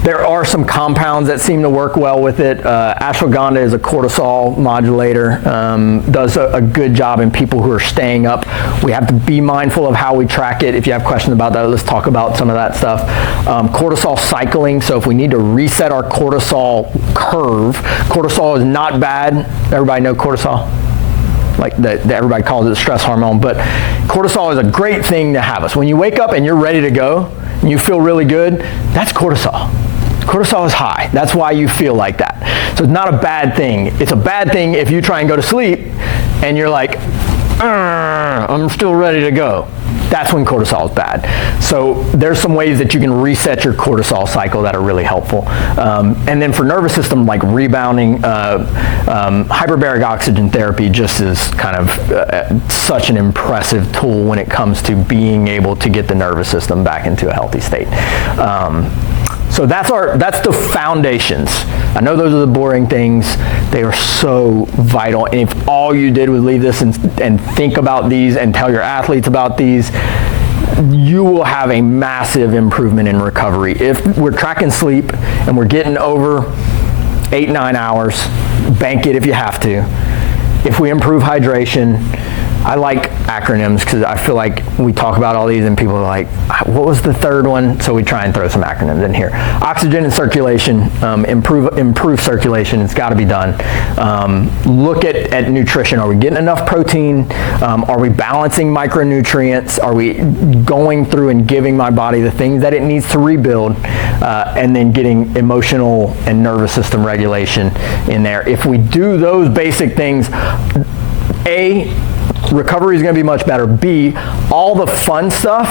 There are some compounds that seem to work well with it. Ashwagandha is a cortisol modulator, does a good job in people who are staying up. We have to be mindful of how we track it. If you have questions about that, let's talk about some of that stuff. Cortisol cycling, so if we need to reset our cortisol curve, cortisol is not bad. Everybody know cortisol? Like everybody calls it the stress hormone, but cortisol is a great thing to have us. When you wake up and you're ready to go, and you feel really good, that's cortisol. Cortisol is high. That's why you feel like that. So it's not a bad thing. It's a bad thing if you try and go to sleep and you're like, I'm still ready to go. That's when cortisol is bad. So there's some ways that you can reset your cortisol cycle that are really helpful. And then for nervous system, like rebounding, hyperbaric oxygen therapy just is kind of such an impressive tool when it comes to being able to get the nervous system back into a healthy state. So that's the foundations. I know those are the boring things. They are so vital. And if all you did was leave this and think about these and tell your athletes about these, you will have a massive improvement in recovery. If we're tracking sleep and we're getting over 8-9 hours, bank it if you have to. If we improve hydration, I like acronyms because I feel like we talk about all these and people are like, what was the third one? So we try and throw some acronyms in here. Oxygen and circulation, improve circulation. It's got to be done. Look at nutrition. Are we getting enough protein? Are we balancing micronutrients? Are we going through and giving my body the things that it needs to rebuild? And then getting emotional and nervous system regulation in there. If we do those basic things, recovery is going to be much better. B, all the fun stuff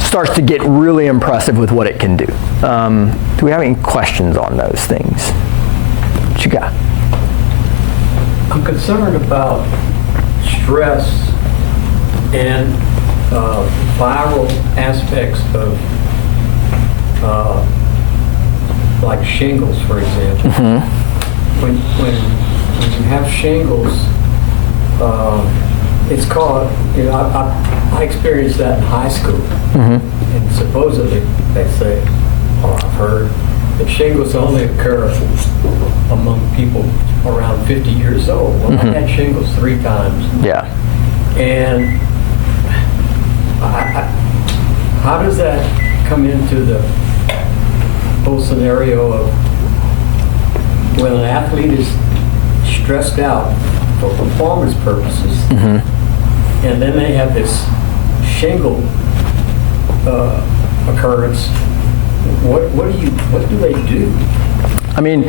starts to get really impressive with what it can do. Do we have any questions on those things? What you got? I'm concerned about stress and viral aspects of like shingles, for example. Mm-hmm. When you have shingles, it's called, I experienced that in high school. Mm-hmm. And supposedly, they say, or I've heard, that shingles only occur among people around 50 years old. Well, Mm-hmm. I had shingles 3 times. Yeah. And how does that come into the whole scenario of when an athlete is stressed out for performance purposes, Mm-hmm. and then they have this shingle occurrence? What do they do? I mean,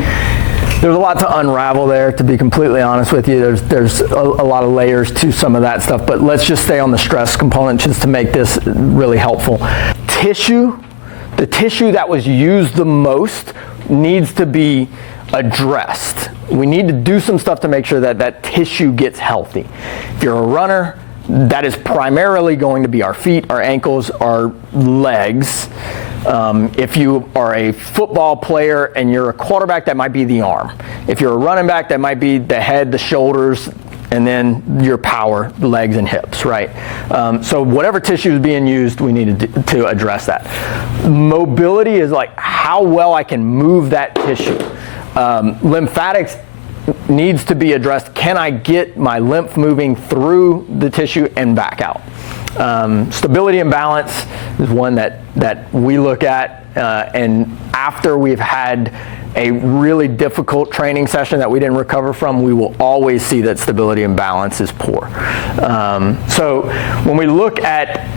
there's a lot to unravel there, to be completely honest with you. There's a lot of layers to some of that stuff, but let's just stay on the stress component just to make this really helpful. The tissue that was used the most needs to be addressed. We need to do some stuff to make sure that that tissue gets healthy. If you're a runner, that is primarily going to be our feet, our ankles, our legs. If you are a football player and you're a quarterback, that might be the arm. If you're a running back, that might be the head, the shoulders, and then your power, the legs and hips, right? So whatever tissue is being used, we need to address that. Mobility is like how well I can move that tissue. Lymphatics needs to be addressed. Can I get my lymph moving through the tissue and back out? Stability and balance is one that we look at, and after we've had a really difficult training session that we didn't recover from, we will always see that stability and balance is poor. So when we look at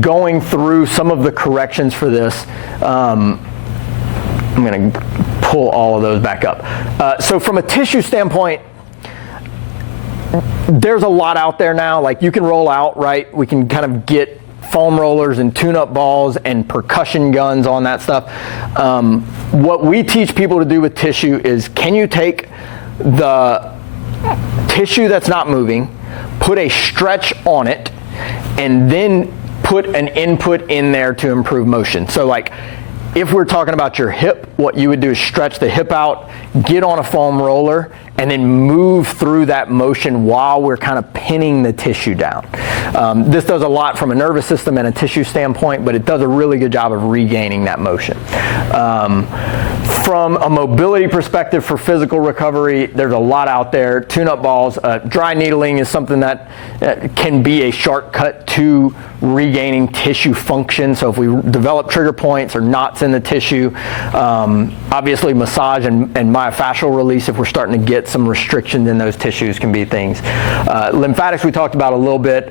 going through some of the corrections for this, I'm going to pull all of those back up. So from a tissue standpoint, there's a lot out there now. Like you can roll out, right? We can kind of get foam rollers and tune-up balls and percussion guns on that stuff. What we teach people to do with tissue is, can you take the tissue that's not moving, put a stretch on it, and then put an input in there to improve motion? So like, if we're talking about your hip, what you would do is stretch the hip out, get on a foam roller, and then move through that motion while we're kind of pinning the tissue down. This does a lot from a nervous system and a tissue standpoint, but it does a really good job of regaining that motion. From a mobility perspective for physical recovery, there's a lot out there. Tune-up balls, dry needling is something that can be a shortcut to regaining tissue function. So if we develop trigger points or knots in the tissue, obviously massage and myofascial release, if we're starting to get some restrictions in those tissues, can be things. Lymphatics we talked about a little bit.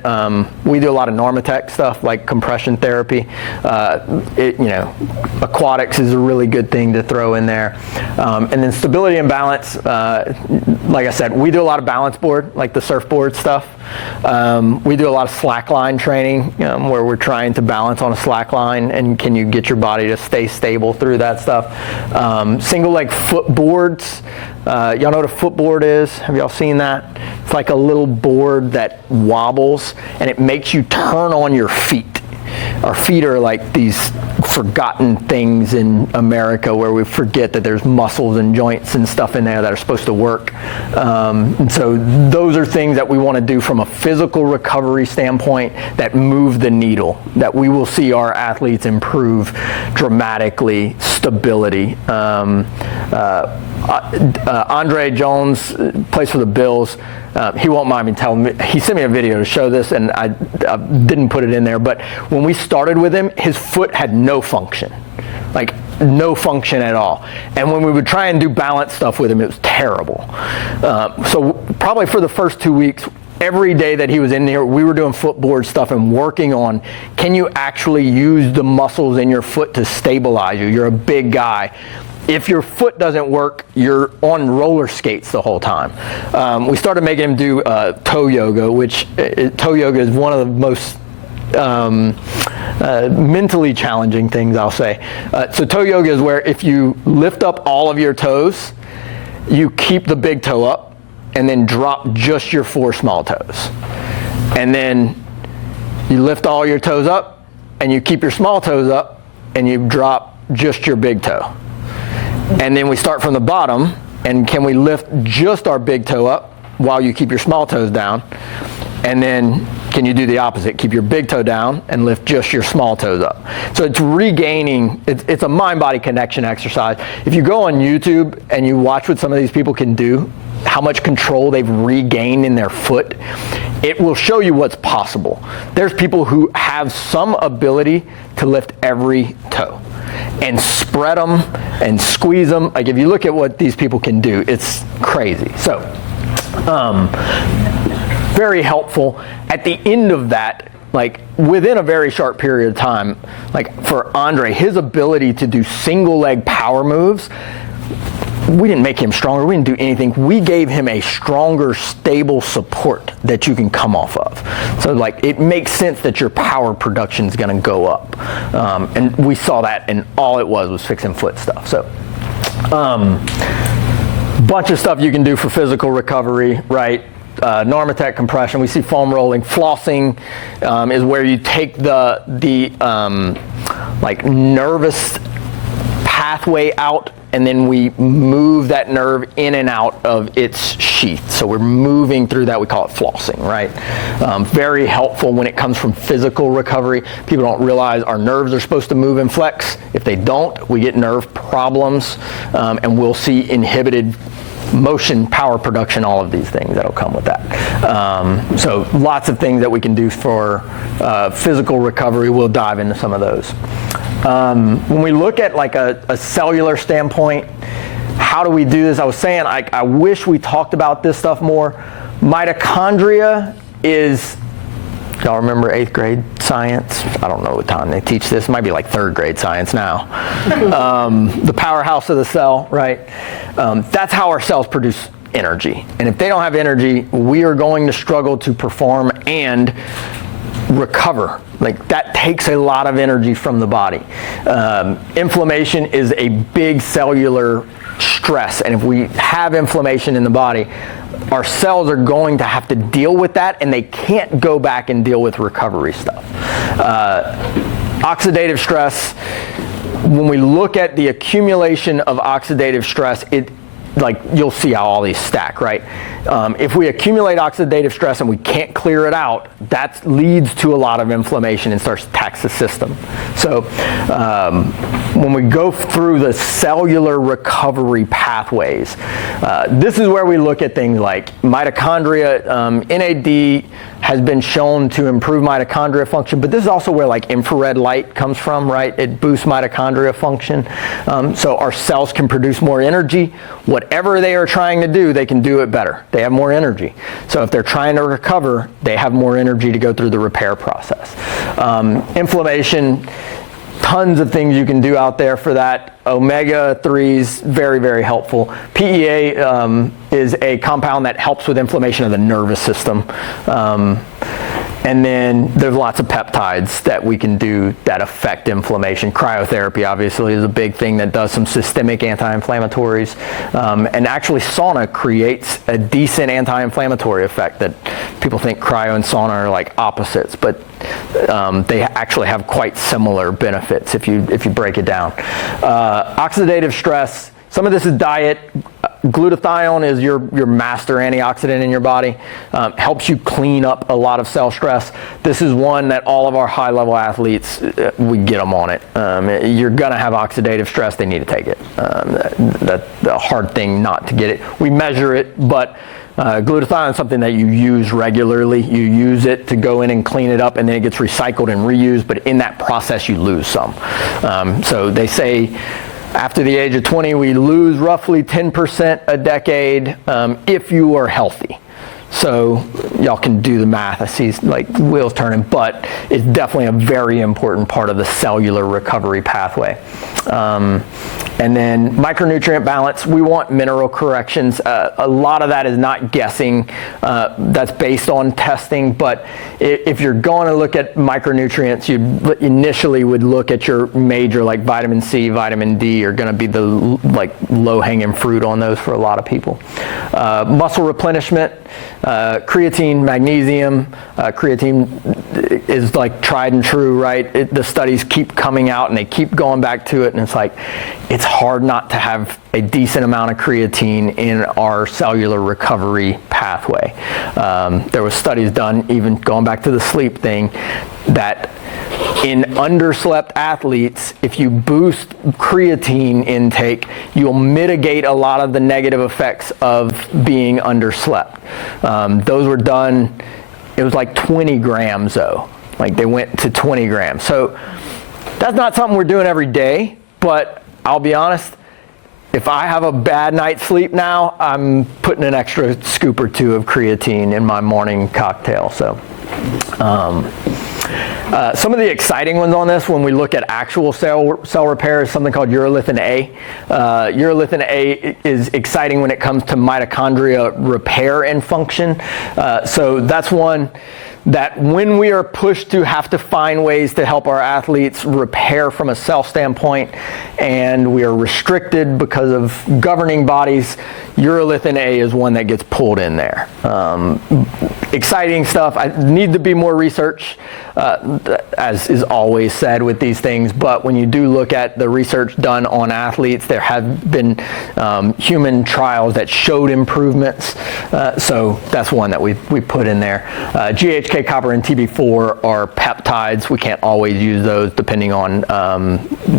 We do a lot of Normatec stuff like compression therapy. Aquatics is a really good thing to throw in there. And then stability and balance, like I said, we do a lot of balance board, like the surfboard stuff. We do a lot of slackline training, where we're trying to balance on a slackline, and can you get your body to stay stable through that stuff. Single leg footboards. Y'all know what a footboard is? Have y'all seen that? It's like a little board that wobbles, and it makes you turn on your feet. Our feet are like these forgotten things in America, where we forget that there's muscles and joints and stuff in there that are supposed to work. And so those are things that we want to do from a physical recovery standpoint that move the needle, that we will see our athletes improve dramatically. Stability. Andre Jones plays for the Bills. He won't mind me telling me. He sent me a video to show this, and I didn't put it in there. But when we started with him, his foot had no function, like no function at all. And when we would try and do balance stuff with him, it was terrible. So probably for the first 2 weeks, every day that he was in here, we were doing footboard stuff and working on, can you actually use the muscles in your foot to stabilize you? You're a big guy. If your foot doesn't work, you're on roller skates the whole time. We started making him do toe yoga, which toe yoga is one of the most mentally challenging things, I'll say. So toe yoga is where if you lift up all of your toes, you keep the big toe up and then drop just your 4 small toes. And then you lift all your toes up and you keep your small toes up and you drop just your big toe. And then we start from the bottom, and can we lift just our big toe up while you keep your small toes down? And then can you do the opposite? Keep your big toe down and lift just your small toes up. So it's regaining, it's a mind-body connection exercise. If you go on YouTube and you watch what some of these people can do, how much control they've regained in their foot, it will show you what's possible. There's people who have some ability to lift every toe and spread them and squeeze them. Like if you look at what these people can do, it's crazy. So, very helpful. At the end of that, like within a very short period of time, like for Andre, his ability to do single leg power moves, we didn't make him stronger. We didn't do anything. We gave him a stronger, stable support that you can come off of. So like it makes sense that your power production is going to go up. And we saw that, and all it was fixing foot stuff. So bunch of stuff you can do for physical recovery, right? Normatec compression. We see foam rolling. Flossing is where you take the like nervous pathway out, and then we move that nerve in and out of its sheath. So we're moving through that. We call it flossing, right? Very helpful when it comes from physical recovery. People don't realize our nerves are supposed to move and flex. If they don't, we get nerve problems, and we'll see inhibited motion, power production, all of these things that'll come with that. So lots of things that we can do for physical recovery. We'll dive into some of those. When we look at like a cellular standpoint, how do we do this? I was saying I wish we talked about this stuff more. Mitochondria is, y'all remember 8th grade science? I don't know what time they teach this. It might be like 3rd grade science now. The powerhouse of the cell, right? That's how our cells produce energy. And if they don't have energy, we are going to struggle to perform and recover. Like that takes a lot of energy from the body. Inflammation is a big cellular stress, and if we have inflammation in the body, our cells are going to have to deal with that, and they can't go back and deal with recovery stuff. Oxidative stress, when we look at the accumulation of oxidative stress, like you'll see how all these stack, right? If we accumulate oxidative stress and we can't clear it out, that leads to a lot of inflammation and starts to tax the system. So when we go through the cellular recovery pathways, this is where we look at things like mitochondria. NAD has been shown to improve mitochondria function, but this is also where like infrared light comes from, right? It boosts mitochondria function. So our cells can produce more energy. Whatever they are trying to do, they can do it better. They have more energy. So if they're trying to recover, they have more energy to go through the repair process. Inflammation, tons of things you can do out there for that. Omega-3s, very, very helpful. PEA is a compound that helps with inflammation of the nervous system. And then there's lots of peptides that we can do that affect inflammation. Cryotherapy, obviously, is a big thing that does some systemic anti-inflammatories. And actually, sauna creates a decent anti-inflammatory effect that people think cryo and sauna are like opposites, but they actually have quite similar benefits if you break it down. Oxidative stress, some of this is diet. Glutathione is your master antioxidant in your body. Helps you clean up a lot of cell stress. This is one that all of our high-level athletes, we get them on it. You're going to have oxidative stress. They need to take it. That's the hard thing not to get it. We measure it, but glutathione is something that you use regularly. You use it to go in and clean it up, and then it gets recycled and reused, but in that process, you lose some. So they say after the age of 20, we lose roughly 10% a decade if you are healthy. So y'all can do the math. I see like wheels turning, but it's definitely a very important part of the cellular recovery pathway. And then micronutrient balance, we want mineral corrections. A lot of that is not guessing. That's based on testing, but if you're going to look at micronutrients, you initially would look at your major, like vitamin C, vitamin D are going to be the like low-hanging fruit on those for a lot of people. Muscle replenishment, creatine, magnesium. Creatine is like tried and true, right? The studies keep coming out and they keep going back to it, and it's like, it's hard not to have a decent amount of creatine in our cellular recovery pathway. There was studies done, even going back to the sleep thing, that in underslept athletes, if you boost creatine intake, you'll mitigate a lot of the negative effects of being underslept. Those were done, it was like 20 grams though. Like they went to 20 grams. So that's not something we're doing every day, but I'll be honest, if I have a bad night's sleep now, I'm putting an extra scoop or two of creatine in my morning cocktail. So some of the exciting ones on this, when we look at actual cell repair, is something called urolithin A. Urolithin A is exciting when it comes to mitochondria repair and function. So that's one that when we are pushed to have to find ways to help our athletes repair from a cell standpoint, and we are restricted because of governing bodies, urolithin A is one that gets pulled in there. Exciting stuff. I need to be more research, as is always said with these things, but when you do look at the research done on athletes, there have been human trials that showed improvements. So that's one that we put in there. GHK, copper, and TB4 are peptides. We can't always use those depending on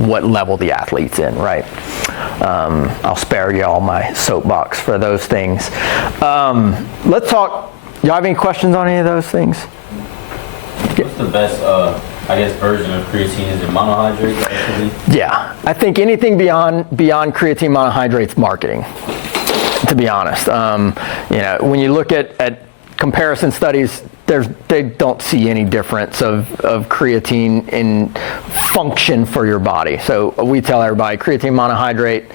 what level the athlete's in, right? I'll spare y'all my soapbox for those things. Let's talk. Y'all have any questions on any of those things? What's the best, version of creatine? Is it monohydrate, actually? Yeah, I think anything beyond creatine monohydrate's marketing, to be honest. When you look at comparison studies, they don't see any difference of creatine in function for your body. So we tell everybody, creatine monohydrate,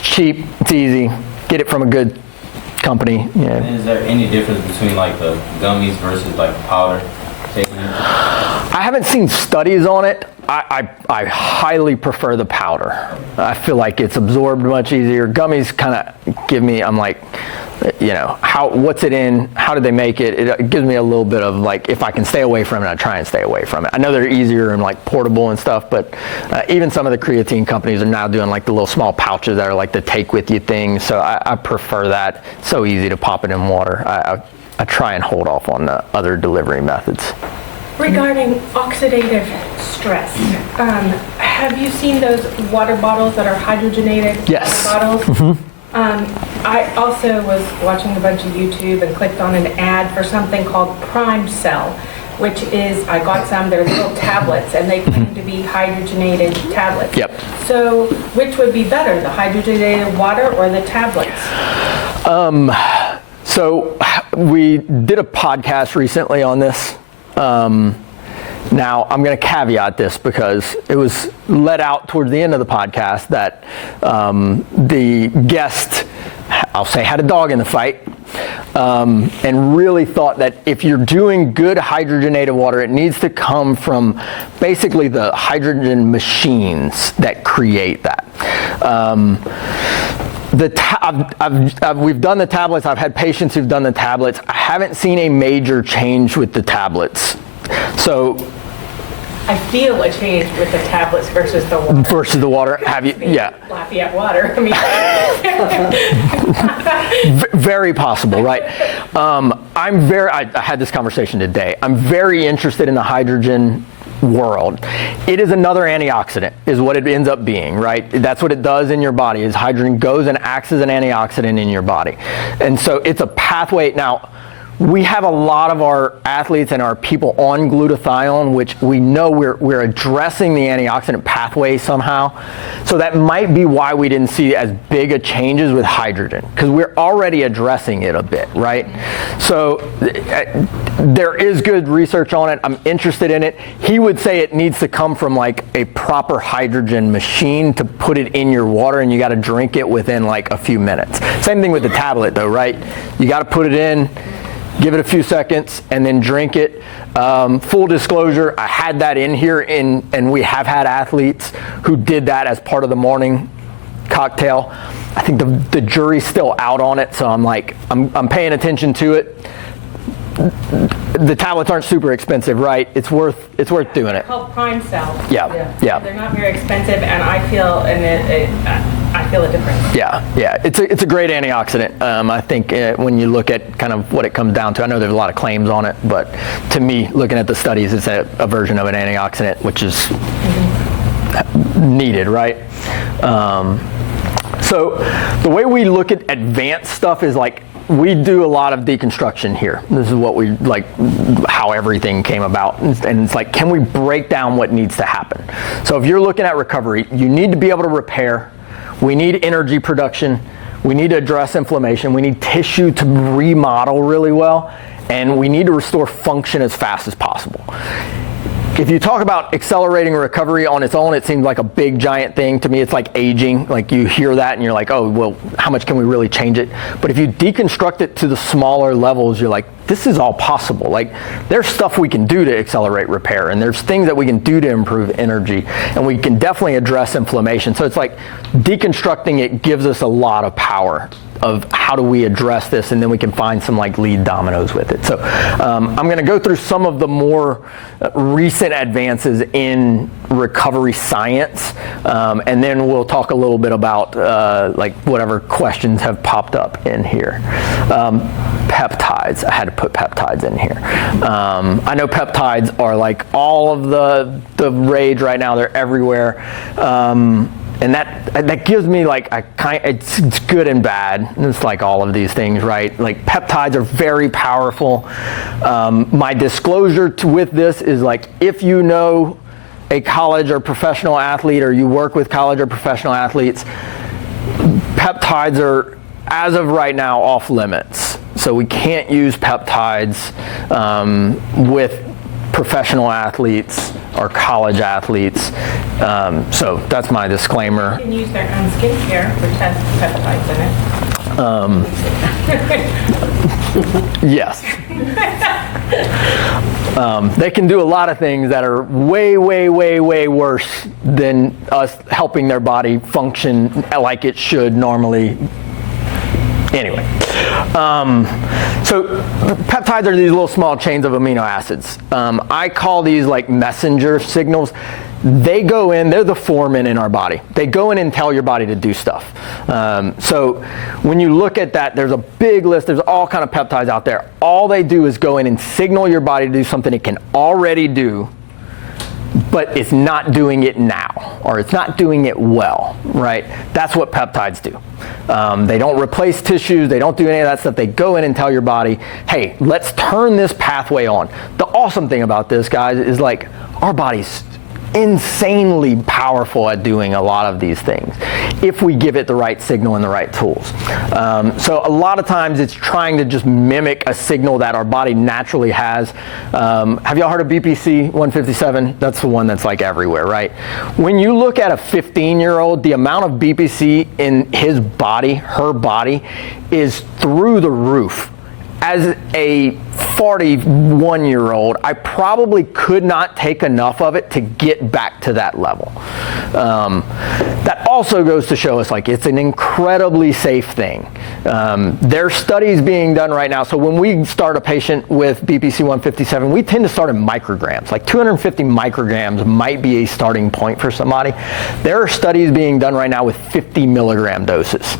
cheap, it's easy, get it from a good company. Yeah. And is there any difference between like the gummies versus like powder? I haven't seen studies on it. I highly prefer the powder. I feel like it's absorbed much easier. Gummies kind of give me, I'm like, what's it in, how did they make it? It gives me a little bit of like, if I can stay away from it, I try and stay away from it. I know they're easier and like portable and stuff, but even some of the creatine companies are now doing like the little small pouches that are like the take with you things. So I prefer that. So easy to pop it in water. I try and hold off on the other delivery methods. Regarding oxidative stress, have you seen those water bottles that are hydrogenated? Yes. Water bottles? I also was watching a bunch of YouTube and clicked on an ad for something called Prime Cell, which is, I got some, they're little tablets, and they claim to be hydrogenated tablets. Yep. So which would be better, the hydrogenated water or the tablets? So we did a podcast recently on this. Now, I'm going to caveat this because it was let out towards the end of the podcast that the guest, I'll say, had a dog in the fight and really thought that if you're doing good hydrogenated water, it needs to come from basically the hydrogen machines that create that. We've done the tablets. I've had patients who've done the tablets. I haven't seen a major change with the tablets. So I feel a change with the tablets versus the water. Versus the water. Have you? Yeah. Lafayette water. I mean. Very possible, right? I had this conversation today. I'm very interested in the hydrogen world. It is another antioxidant, is what it ends up being, right? That's what it does in your body, is hydrogen goes and acts as an antioxidant in your body. And so it's a pathway. Now, we have a lot of our athletes and our people on glutathione, which we know we're addressing the antioxidant pathway somehow. So that might be why we didn't see as big a changes with hydrogen, because we're already addressing it a bit, right? So there is good research on it. I'm interested in it. He would say it needs to come from like a proper hydrogen machine to put it in your water, and you got to drink it within like a few minutes. Same thing with the tablet though, right? You got to put it in, give it a few seconds, and then drink it. Full disclosure, I had that in here, and we have had athletes who did that as part of the morning cocktail. I think the jury's still out on it, so I'm paying attention to it. The tablets aren't super expensive, right? It's worth doing They're it. called Prime Cell. Yeah. They're not very expensive, and I feel a difference. Yeah. It's a great antioxidant. I think when you look at kind of what it comes down to, I know there's a lot of claims on it, but to me, looking at the studies, it's a version of an antioxidant, which is needed, right? So the way we look at advanced stuff is like, we do a lot of deconstruction here. This is what we like, how everything came about. And it's like, can we break down what needs to happen? So if you're looking at recovery, you need to be able to repair. We need energy production. We need to address inflammation. We need tissue to remodel really well. And we need to restore function as fast as possible. If you talk about accelerating recovery on its own, it seems like a big giant thing. To me, it's like aging. Like you hear that and you're like, oh, well, how much can we really change it? But if you deconstruct it to the smaller levels, you're like, this is all possible. Like there's stuff we can do to accelerate repair, and there's things that we can do to improve energy, and we can definitely address inflammation. So it's like deconstructing it gives us a lot of power of how do we address this, and then we can find some like lead dominoes with it. So I'm going to go through some of the more recent advances in recovery science, and then we'll talk a little bit about like whatever questions have popped up in here. Peptides. I had to put peptides in here. I know peptides are like all of the rage right now. They're everywhere. And that gives me like it's good and bad. It's like all of these things, right? Like peptides are very powerful. My disclosure with this is like, if you know a college or professional athlete, or you work with college or professional athletes, peptides are, as of right now, off limits. So we can't use peptides with professional athletes or college athletes. So that's my disclaimer. You can use their own skincare, which has peptides in it. Yes. They can do a lot of things that are way, way, way, way worse than us helping their body function like it should normally Anyway, so peptides are these little small chains of amino acids. I call these like messenger signals. They go in, they're the foreman in our body. They go in and tell your body to do stuff. So when you look at that, there's a big list, there's all kind of peptides out there. All they do is go in and signal your body to do something it can already do, but it's not doing it now, or it's not doing it well, right? That's what peptides do. They don't replace tissues, they don't do any of that stuff. They go in and tell your body, hey, let's turn this pathway on. The awesome thing about this, guys, is like our body's insanely powerful at doing a lot of these things if we give it the right signal and the right tools. So a lot of times it's trying to just mimic a signal that our body naturally has. Have y'all heard of BPC 157? That's the one that's like everywhere, right? When you look at a 15-year-old, the amount of BPC in his body, her body, is through the roof. As a 41-year-old, I probably could not take enough of it to get back to that level. That also goes to show us like it's an incredibly safe thing. There's studies being done right now. So when we start a patient with BPC 157, we tend to start in micrograms. Like 250 micrograms might be a starting point for somebody. There are studies being done right now with 50 milligram doses.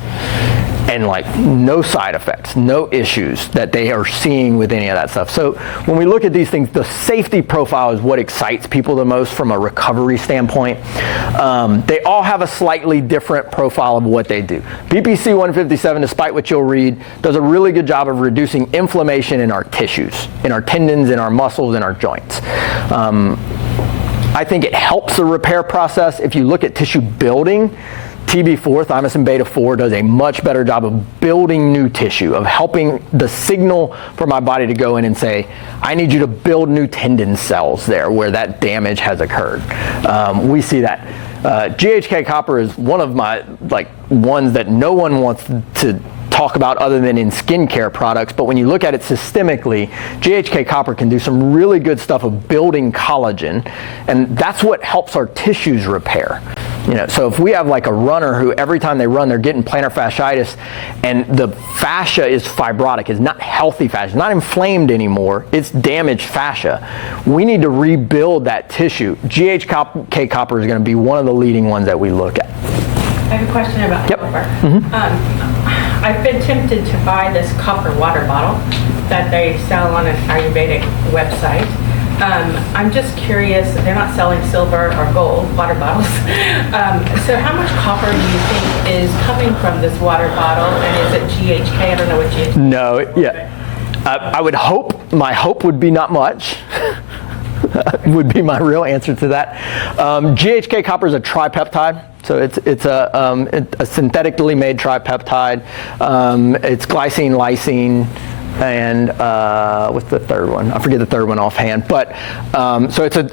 And like no side effects, no issues that they are seeing with any of that stuff. So when we look at these things, the safety profile is what excites people the most from a recovery standpoint. They all have a slightly different profile of what they do. BPC 157, despite what you'll read, does a really good job of reducing inflammation in our tissues, in our tendons, in our muscles, in our joints. I think it helps the repair process. If you look at tissue building, TB4, thymosin beta 4, does a much better job of building new tissue, of helping the signal for my body to go in and say, I need you to build new tendon cells there where that damage has occurred. We see that. GHK copper is one of my ones that no one wants to talk about other than in skincare products, but when you look at it systemically, GHK copper can do some really good stuff of building collagen, and that's what helps our tissues repair. So if we have like a runner who every time they run they're getting plantar fasciitis and the fascia is fibrotic, it's not healthy fascia, it's not inflamed anymore, it's damaged fascia, we need to rebuild that tissue. GHK copper is going to be one of the leading ones that we look at. I have a question about copper. Mm-hmm. I've been tempted to buy this copper water bottle that they sell on an Ayurvedic website. I'm just curious, they're not selling silver or gold water bottles. So how much copper do you think is coming from this water bottle? And is it GHK? I don't know what GHK is. No, yeah. I would hope, my hope would be not much. Would be my real answer to that. GHK copper is a tripeptide. So it's a synthetically made tripeptide. It's glycine, lysine, and what's the third one? I forget the third one offhand. But so it's a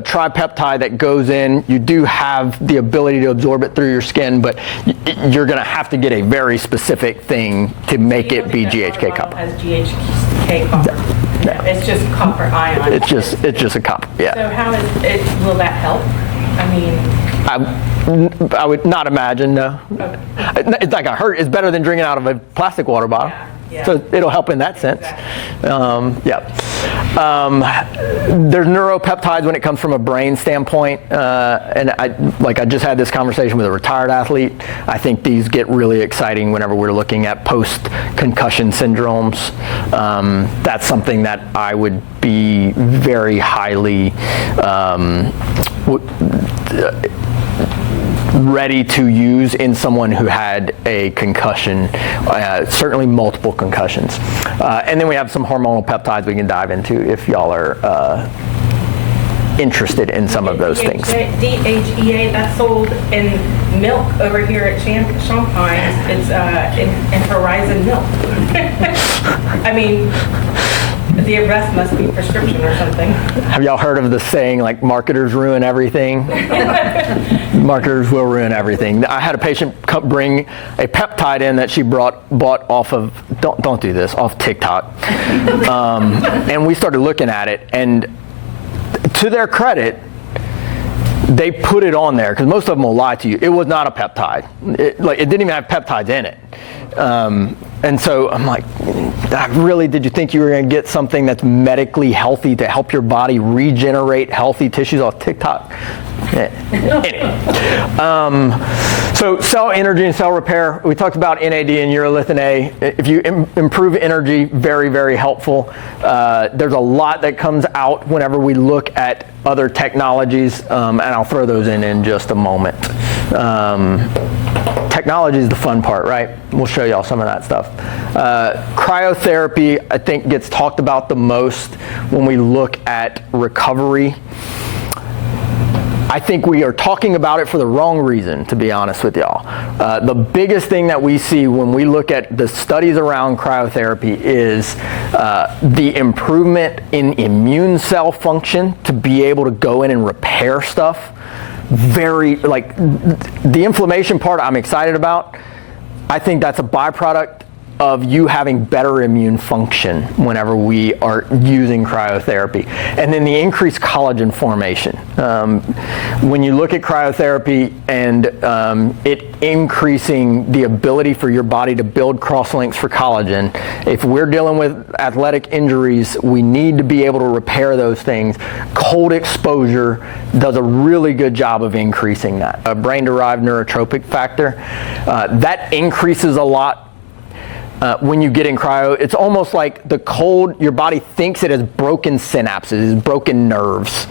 tripeptide that goes in. You do have the ability to absorb it through your skin, but you're going to have to get a very specific thing to make it be GHK copper. Has GHK copper? No, it's just copper ion. It's just a copper. Yeah. So how is it? Will that help? I mean, I would not imagine. No. Okay. It's like it's better than drinking out of a plastic water bottle. Yeah. So it'll help in that sense. Exactly. There's neuropeptides when it comes from a brain standpoint, and I just had this conversation with a retired athlete. I think these get really exciting whenever we're looking at post-concussion syndromes. That's something that I would be very highly ready to use in someone who had a concussion, certainly multiple concussions. And then we have some hormonal peptides we can dive into if y'all are interested in some of those things. DHEA, that's sold in milk over here at Champagne's. It's in Horizon Milk. I mean, the rest must be prescription or something. Have y'all heard of the saying, like, marketers ruin everything? Marketers will ruin everything. I had a patient bring a peptide in that she bought off of, don't do this, off TikTok. And we started looking at it, and to their credit, they put it on there because most of them will lie to you. It was not a peptide. It didn't even have peptides in it. And so I'm like, really, did you think you were going to get something that's medically healthy to help your body regenerate healthy tissues off TikTok? Anyway. So cell energy and cell repair. We talked about NAD and urolithin A. If you improve energy, very, very helpful. There's a lot that comes out whenever we look at other technologies, and I'll throw those in just a moment. Technology is the fun part, right? We'll show y'all some of that stuff. Cryotherapy, I think, gets talked about the most when we look at recovery. I think we are talking about it for the wrong reason, to be honest with y'all. The biggest thing that we see when we look at the studies around cryotherapy is the improvement in immune cell function to be able to go in and repair stuff. The inflammation part I'm excited about. I think that's a byproduct of you having better immune function whenever we are using cryotherapy. And then the increased collagen formation. When you look at cryotherapy and it increasing the ability for your body to build cross-links for collagen, if we're dealing with athletic injuries, we need to be able to repair those things. Cold exposure does a really good job of increasing that. A brain-derived neurotropic factor, that increases a lot. When you get in cryo, it's almost like the cold, your body thinks it has broken synapses, broken nerves.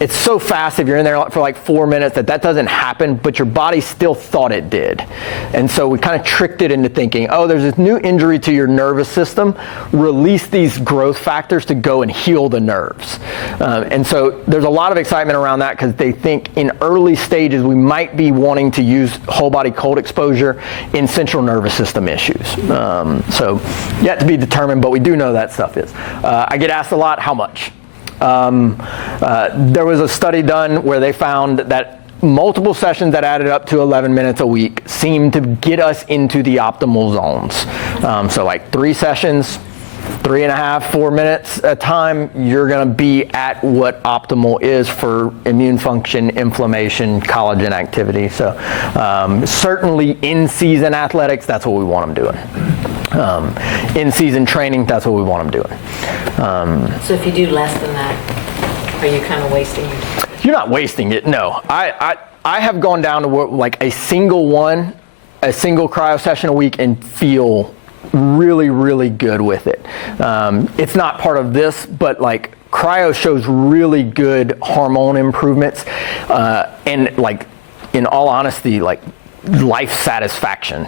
It's so fast if you're in there for like 4 minutes that doesn't happen, but your body still thought it did. And so we kind of tricked it into thinking, oh, there's this new injury to your nervous system, release these growth factors to go and heal the nerves. And so there's a lot of excitement around that because they think in early stages we might be wanting to use whole body cold exposure in central nervous system issues. So yet to be determined, but we do know that stuff is. I get asked a lot, how much? There was a study done where they found that multiple sessions that added up to 11 minutes a week seemed to get us into the optimal zones. So like 3 sessions, 3.5, 4 minutes at a time, you're going to be at what optimal is for immune function, inflammation, collagen activity. So certainly in-season athletics, that's what we want them doing. In-season training, that's what we want them doing. So if you do less than that, are you kind of wasting it? You're not wasting it, no. I have gone down to like a single cryo session a week and feel really, really good with it. It's not part of this, but like cryo shows really good hormone improvements, and like in all honesty, like life satisfaction.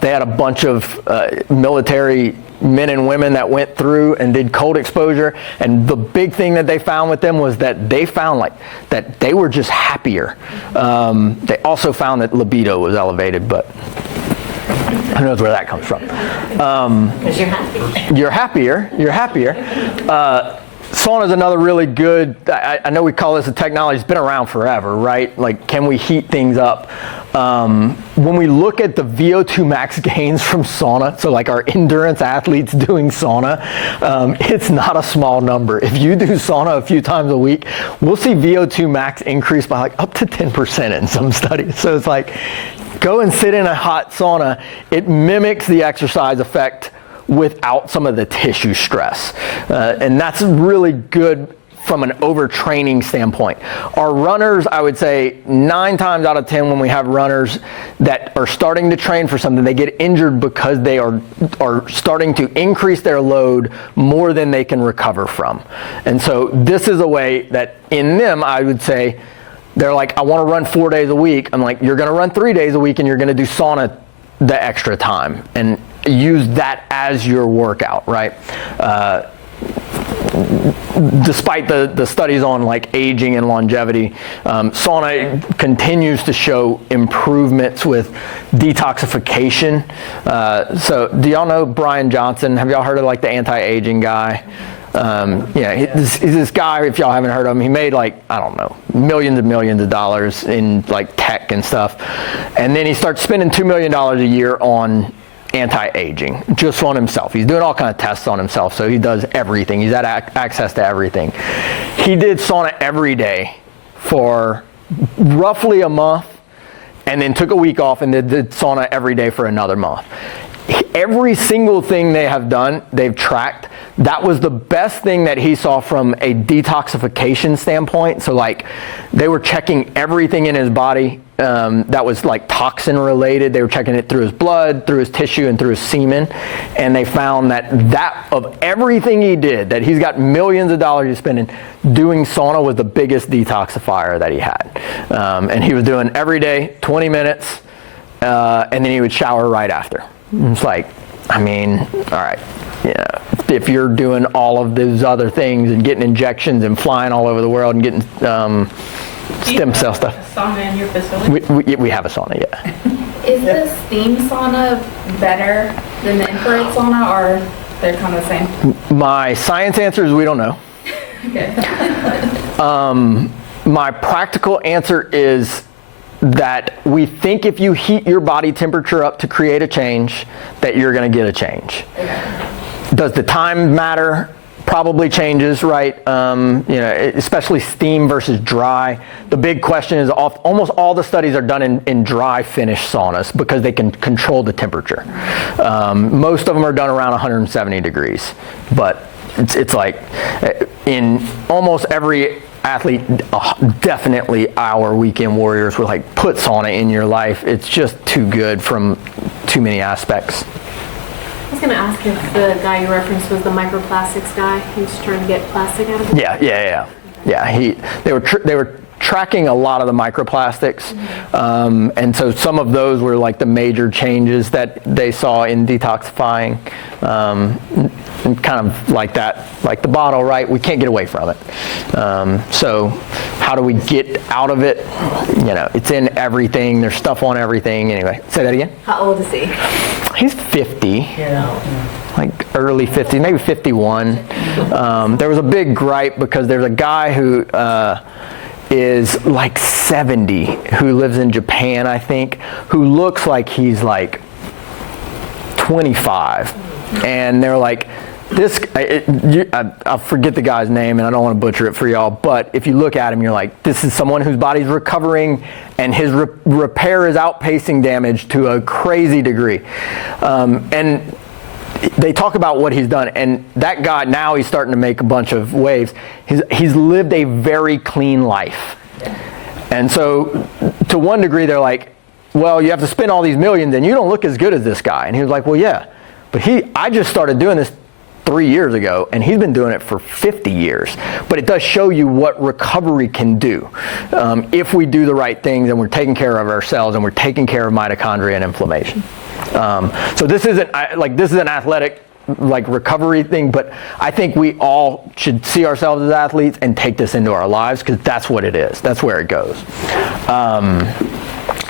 They had a bunch of military men and women that went through and did cold exposure, and the big thing that they found with them was that they found like that they were just happier. They also found that libido was elevated, but who knows where that comes from. Because you're happy. You're happier. Sauna is another really good, I know we call this a technology, it's been around forever, right? Like, can we heat things up? When we look at the VO2 max gains from sauna, so like our endurance athletes doing sauna, it's not a small number. If you do sauna a few times a week, we'll see VO2 max increase by like up to 10% in some studies. So it's like, go and sit in a hot sauna. It mimics the exercise effect without some of the tissue stress. And that's really good from an overtraining standpoint. Our runners, I would say 9 times out of 10 when we have runners that are starting to train for something, they get injured because they are starting to increase their load more than they can recover from. And so this is a way that in them, I would say, they're like, I want to run 4 days a week. I'm like, you're going to run 3 days a week and you're going to do sauna the extra time and use that as your workout, right? Despite the studies on like aging and longevity, sauna continues to show improvements with detoxification. So do y'all know Brian Johnson? Have y'all heard of like the anti-aging guy? He's this guy, if y'all haven't heard of him, he made like, I don't know, millions and millions of dollars in like tech and stuff. And then he starts spending $2 million a year on anti-aging, just on himself. He's doing all kinds of tests on himself, so he does everything. He's had access to everything. He did sauna every day for roughly a month, and then took a week off and did sauna every day for another month. Every single thing they have done, they've tracked. That was the best thing that he saw from a detoxification standpoint. So like they were checking everything in his body that was like toxin related. They were checking it through his blood, through his tissue, and through his semen. And they found that of everything he did, that he's got millions of dollars he's spending, doing sauna was the biggest detoxifier that he had. And he was doing every day, 20 minutes, and then he would shower right after. It's like, I mean, all right, yeah. If you're doing all of those other things and getting injections and flying all over the world and getting stem cell stuff. A sauna in your facility? We have a sauna, yeah. Is the steam sauna better than the infrared sauna, or they're kind of the same? My science answer is we don't know. Okay. My practical answer is that we think if you heat your body temperature up to create a change, that you're going to get a change. Okay. Does the time matter? Probably changes, right? Especially steam versus dry. The big question is almost all the studies are done in dry finish saunas because they can control the temperature. Most of them are done around 170 degrees, but it's like in almost every athlete, definitely our weekend warriors, were like, put sauna in your life. It's just too good from too many aspects. I was going to ask if the guy you referenced was the microplastics guy who's trying to get plastic out of it. Yeah. They were tracking a lot of the microplastics, and so some of those were like the major changes that they saw in detoxifying, and kind of like that, like the bottle, right? We can't get away from it. So how do we get out of it? It's in everything. There's stuff on everything. Anyway, say that again. How old is he? He's 50. Like early 50s, maybe 51. There was a big gripe because there's a guy who is like 70 who lives in Japan, I think, who looks like he's like 25. And they're like, I forget the guy's name and I don't want to butcher it for y'all, but if you look at him, you're like, this is someone whose body's recovering and his repair is outpacing damage to a crazy degree. And they talk about what he's done, and that guy, now he's starting to make a bunch of waves. He's lived a very clean life. And so to one degree they're like, well, you have to spend all these millions and you don't look as good as this guy. And he was like, well, yeah, but I just started doing this 3 years ago, and he's been doing it for 50 years. But it does show you what recovery can do if we do the right things and we're taking care of ourselves and we're taking care of mitochondria and inflammation. So this isn't an athletic recovery thing, but I think we all should see ourselves as athletes and take this into our lives, because that's what it is. That's where it goes.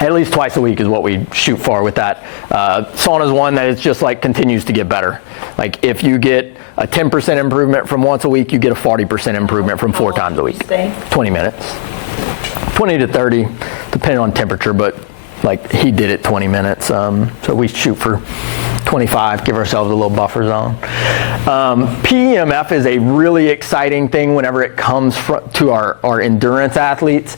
At least twice a week is what we shoot for with that. Sauna's one that is just like continues to get better. Like if you get a 10% improvement from once a week, you get a 40% improvement from 4 times a week. 20 minutes. 20 to 30, depending on temperature, but like he did it 20 minutes. So we shoot for 25, give ourselves a little buffer zone. PEMF is a really exciting thing whenever it comes to our endurance athletes.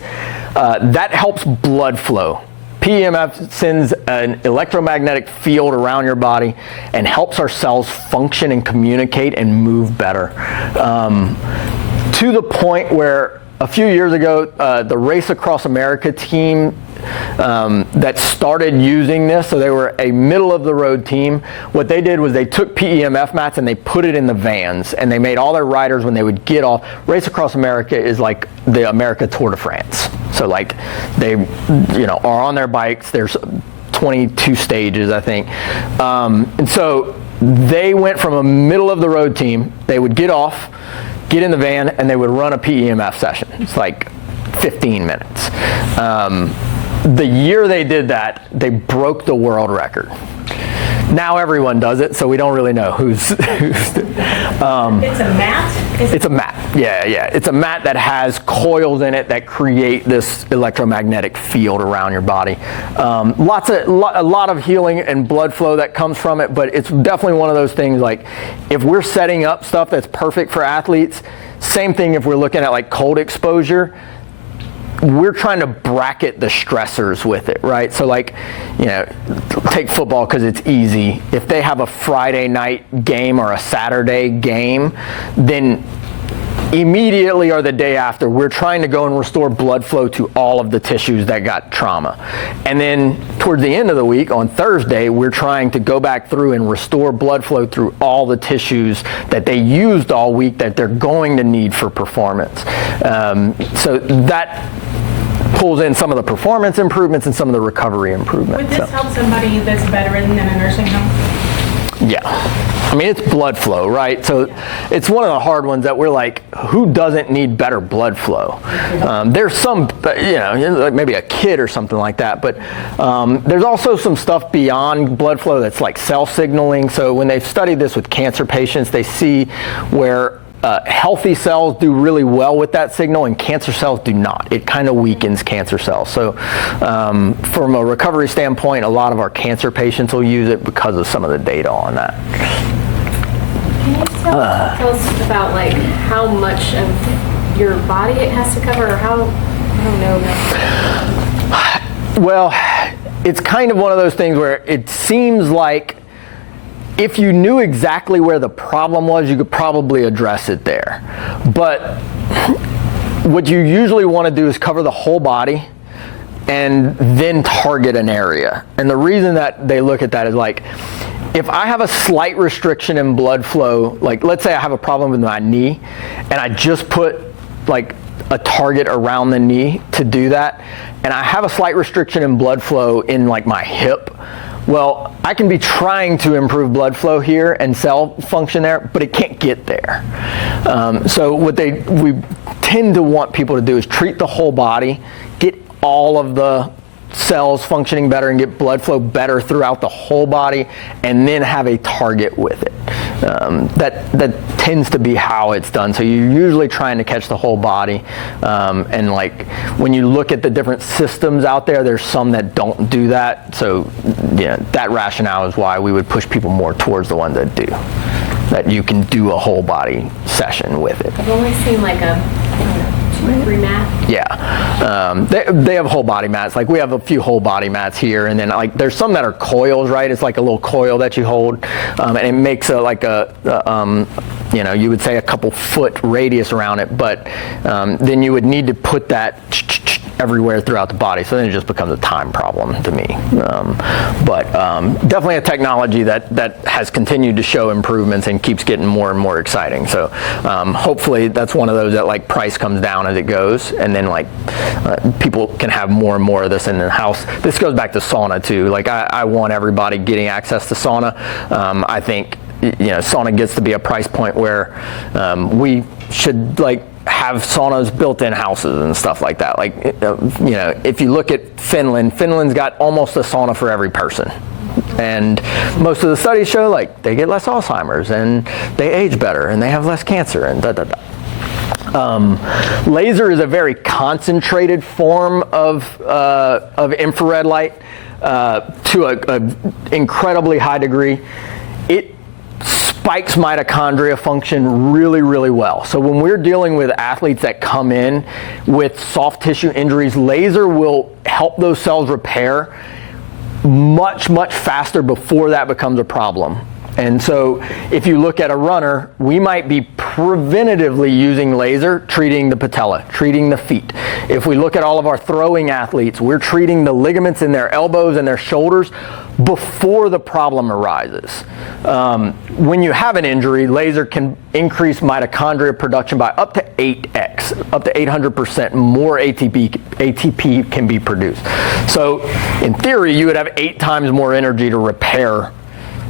That helps blood flow. PEMF sends an electromagnetic field around your body and helps our cells function and communicate and move better. To the point where a few years ago, the Race Across America team that started using this, so they were a middle-of-the-road team. What they did was they took PEMF mats and they put it in the vans, and they made all their riders, when they would get off, Race Across America is like the America Tour de France. So like they are on their bikes. There's 22 stages, I think. And so they went from a middle-of-the-road team. They would get off, get in the van, and they would run a PEMF session. It's like 15 minutes. The year they did that, they broke the world record. Now everyone does it, so we don't really know who's it's a mat? It's a mat, yeah. It's a mat that has coils in it that create this electromagnetic field around your body. A lot of healing and blood flow that comes from it, but it's definitely one of those things, like if we're setting up stuff that's perfect for athletes, same thing if we're looking at like cold exposure. we're trying to bracket the stressors with it, right? So like, take football because it's easy. If they have a Friday night game or a Saturday game, then immediately or the day after, we're trying to go and restore blood flow to all of the tissues that got trauma. And then towards the end of the week, on Thursday, we're trying to go back through and restore blood flow through all the tissues that they used all week that they're going to need for performance. So that pulls in some of the performance improvements and some of the recovery improvements. Would this help somebody that's a veteran in a nursing home? Yeah. I mean, it's blood flow, right? So it's one of the hard ones that we're like, who doesn't need better blood flow? There's some, like maybe a kid or something like that, but there's also some stuff beyond blood flow that's like cell signaling. So when they've studied this with cancer patients, they see where healthy cells do really well with that signal and cancer cells do not. It kind of weakens cancer cells. So from a recovery standpoint, a lot of our cancer patients will use it because of some of the data on that. Can you tell us about like how much of your body it has to cover, or how, I don't know. Well, it's kind of one of those things where it seems like if you knew exactly where the problem was, you could probably address it there. But what you usually want to do is cover the whole body and then target an area. And the reason that they look at that is like, if I have a slight restriction in blood flow, like let's say I have a problem with my knee and I just put like a target around the knee to do that, and I have a slight restriction in blood flow in like my hip, well, I can be trying to improve blood flow here and cell function there, but it can't get there. So what we tend to want people to do is treat the whole body, get all of the cells functioning better and get blood flow better throughout the whole body, and then have a target with it. That tends to be how it's done. So you're usually trying to catch the whole body, and like when you look at the different systems out there, there's some that don't do that. So that rationale is why we would push people more towards the ones that do. That you can do a whole body session with it. I've only seen like a 2 or 3 mat. Yeah, they have whole body mats. Like we have a few whole body mats here, and then like there's some that are coils, right? It's like a little coil that you hold, and it makes you would say a couple foot radius around it, but then you would need to put that everywhere throughout the body, so then it just becomes a time problem to me. But definitely a technology that has continued to show improvements and keeps getting more and more exciting. So hopefully that's one of those that like price comes down as it goes, and then like people can have more and more of this in the house. This goes back to sauna too. Like I want everybody getting access to sauna. I think sauna gets to be a price point where we should like have saunas built in houses and stuff like that. Like if you look at Finland's got almost a sauna for every person. And most of the studies show like they get less Alzheimer's and they age better and they have less cancer and laser is a very concentrated form of infrared light to an incredibly high degree. It spikes mitochondria function really, really well. So when we're dealing with athletes that come in with soft tissue injuries, laser will help those cells repair much, much faster before that becomes a problem. And so if you look at a runner, we might be preventatively using laser, treating the patella, treating the feet. If we look at all of our throwing athletes, we're treating the ligaments in their elbows and their shoulders before the problem arises. When you have an injury, laser can increase mitochondria production by up to 8x, up to 800% more ATP can be produced. So in theory, you would have 8 times more energy to repair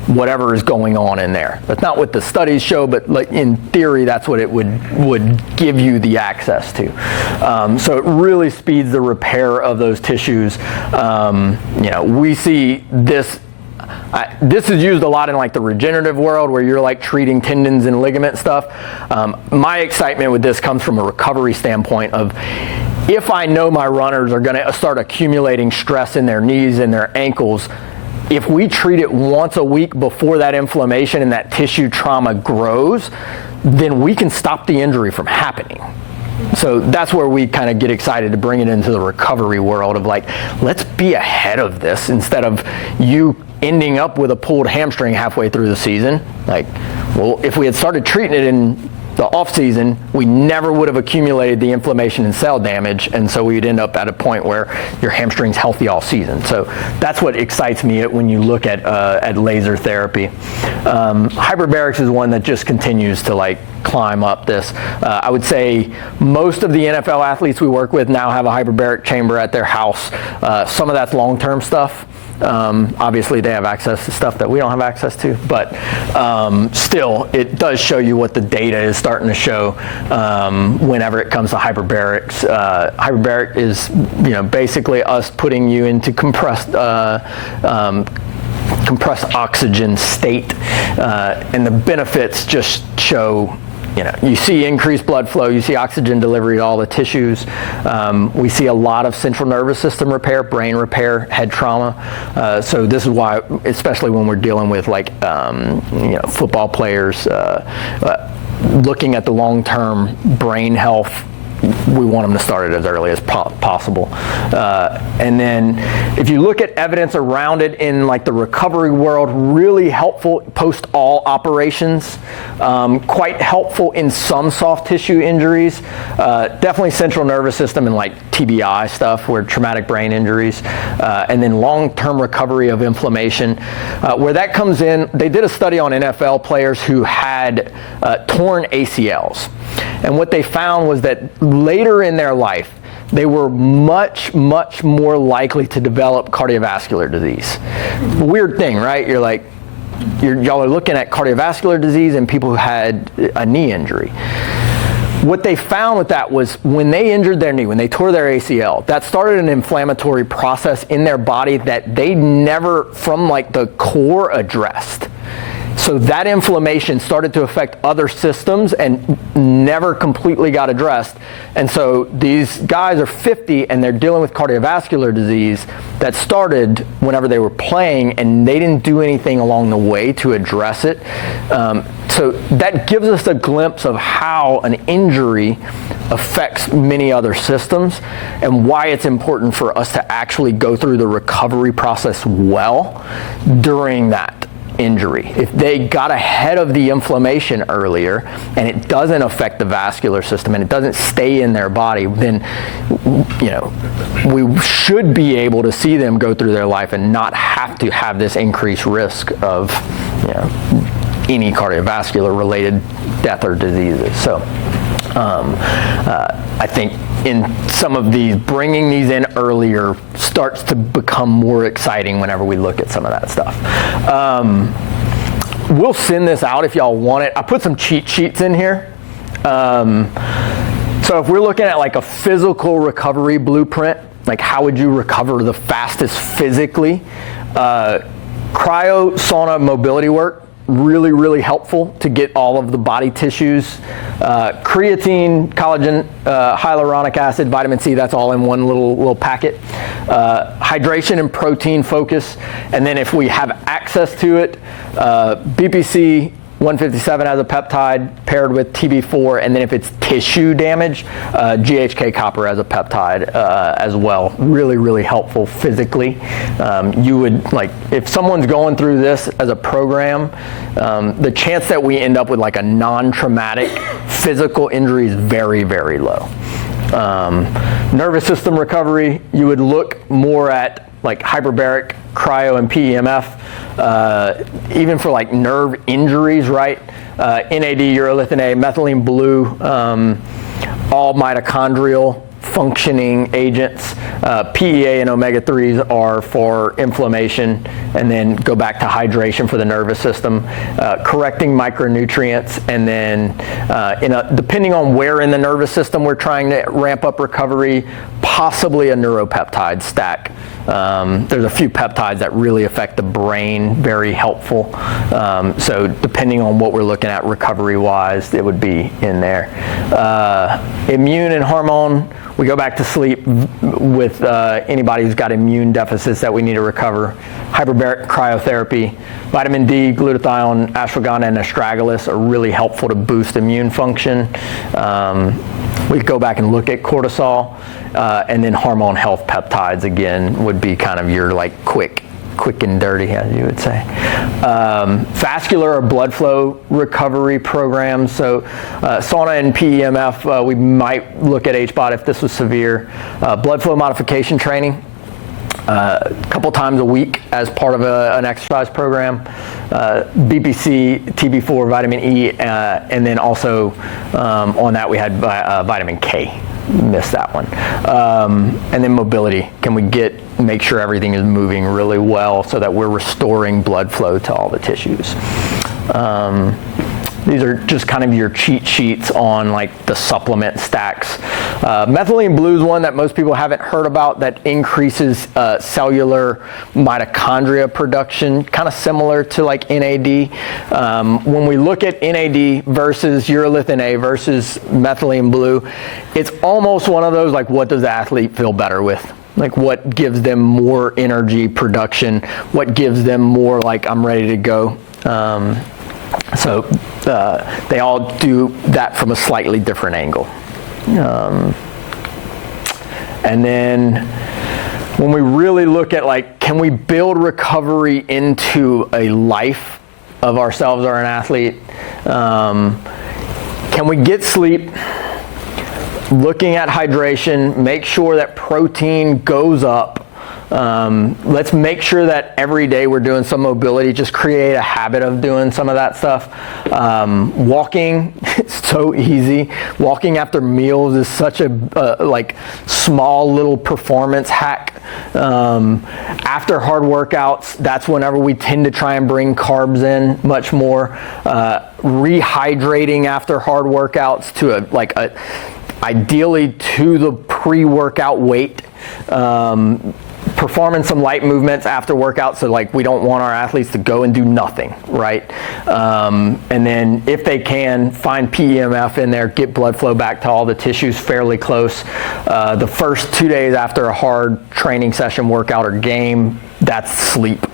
whatever is going on in there. That's not what the studies show, but like in theory, that's what it would give you the access to. So it really speeds the repair of those tissues. We see this. This is used a lot in like the regenerative world where you're like treating tendons and ligament stuff. My excitement with this comes from a recovery standpoint of if I know my runners are going to start accumulating stress in their knees and their ankles, if we treat it once a week before that inflammation and that tissue trauma grows, then we can stop the injury from happening. So that's where we kind of get excited to bring it into the recovery world of like, let's be ahead of this instead of you ending up with a pulled hamstring halfway through the season. Like, well, if we had started treating it in the off season, we never would have accumulated the inflammation and cell damage, and so we'd end up at a point where your hamstring's healthy all season. So that's what excites me when you look at laser therapy. Hyperbarics is one that just continues to like climb up this. I would say most of the NFL athletes we work with now have a hyperbaric chamber at their house. Some of that's long-term stuff. Obviously they have access to stuff that we don't have access to, but still it does show you what the data is starting to show whenever it comes to hyperbarics. Hyperbaric is basically us putting you into compressed oxygen state, and the benefits just show. You see increased blood flow, you see oxygen delivery to all the tissues. We see a lot of central nervous system repair, brain repair, head trauma. So this is why, especially when we're dealing with like, football players, looking at the long-term brain health, we want them to start it as early as possible. And then if you look at evidence around it in like the recovery world, really helpful post all operations, quite helpful in some soft tissue injuries, definitely central nervous system and like TBI stuff, where traumatic brain injuries, and then long-term recovery of inflammation. Where that comes in, they did a study on NFL players who had torn ACLs. And what they found was that later in their life, they were much, much more likely to develop cardiovascular disease. Weird thing, right? Y'all are looking at cardiovascular disease in people who had a knee injury. What they found with that was when they injured their knee, when they tore their ACL, that started an inflammatory process in their body that they never, from like the core, addressed. So that inflammation started to affect other systems and never completely got addressed. And so these guys are 50 and they're dealing with cardiovascular disease that started whenever they were playing, and they didn't do anything along the way to address it. So that gives us a glimpse of how an injury affects many other systems and why it's important for us to actually go through the recovery process well during that injury. If they got ahead of the inflammation earlier and it doesn't affect the vascular system and it doesn't stay in their body, then we should be able to see them go through their life and not have to have this increased risk of any cardiovascular related death or diseases. So I think in some of these, bringing these in earlier starts to become more exciting whenever we look at some of that stuff. We'll send this out if y'all want it. I put some cheat sheets in here. So if we're looking at like a physical recovery blueprint, like how would you recover the fastest physically? Cryo sauna mobility work, really, really helpful to get all of the body tissues. Creatine, collagen, hyaluronic acid, vitamin C, that's all in one little packet. Hydration and protein focus. And then if we have access to it, BPC 157 as a peptide paired with TB4, and then if it's tissue damage, GHK copper as a peptide as well. Really, really helpful physically. You would, like, if someone's going through this as a program, the chance that we end up with like a non-traumatic physical injury is very, very low. Nervous system recovery, you would look more at like hyperbaric, cryo, and PEMF. Even for like nerve injuries, right? NAD, urolithin A, methylene blue, all mitochondrial functioning agents. PEA and omega-3s are for inflammation, and then go back to hydration for the nervous system, correcting micronutrients, and then depending on where in the nervous system we're trying to ramp up recovery, possibly a neuropeptide stack. There's a few peptides that really affect the brain, very helpful. So depending on what we're looking at recovery-wise, it would be in there. Immune and hormone, we go back to sleep with anybody who's got immune deficits that we need to recover. Hyperbaric cryotherapy, vitamin D, glutathione, ashwagandha, and astragalus are really helpful to boost immune function. We could go back and look at cortisol, and then hormone health peptides again would be kind of your like quick and dirty, as you would say. Vascular or blood flow recovery programs. So sauna and PEMF, we might look at HBOT if this was severe. Blood flow modification training. A couple times a week as part of an exercise program, BPC, TB4, vitamin E, and then also on that we had vitamin K. Missed that one. And then mobility. Can we make sure everything is moving really well so that we're restoring blood flow to all the tissues? These are just kind of your cheat sheets on like the supplement stacks. Methylene blue is one that most people haven't heard about that increases cellular mitochondria production, kind of similar to like NAD. When we look at NAD versus urolithin A versus methylene blue, it's almost one of those like, what does the athlete feel better with? Like what gives them more energy production? What gives them more like, I'm ready to go? So they all do that from a slightly different angle. And then when we really look at like, can we build recovery into a life of ourselves or an athlete? Can we get sleep? Looking at hydration, make sure that protein goes up. Let's make sure that every day we're doing some mobility, just create a habit of doing some of that stuff. Walking, it's so easy. Walking after meals is such a like small little performance hack. After hard workouts, that's whenever we tend to try and bring carbs in much more. Rehydrating after hard workouts to ideally to the pre-workout weight. Performing some light movements after workouts, so like we don't want our athletes to go and do nothing, right? And then if they can, find PEMF in there, get blood flow back to all the tissues fairly close. The first 2 days after a hard training session, workout, or game, that's sleep.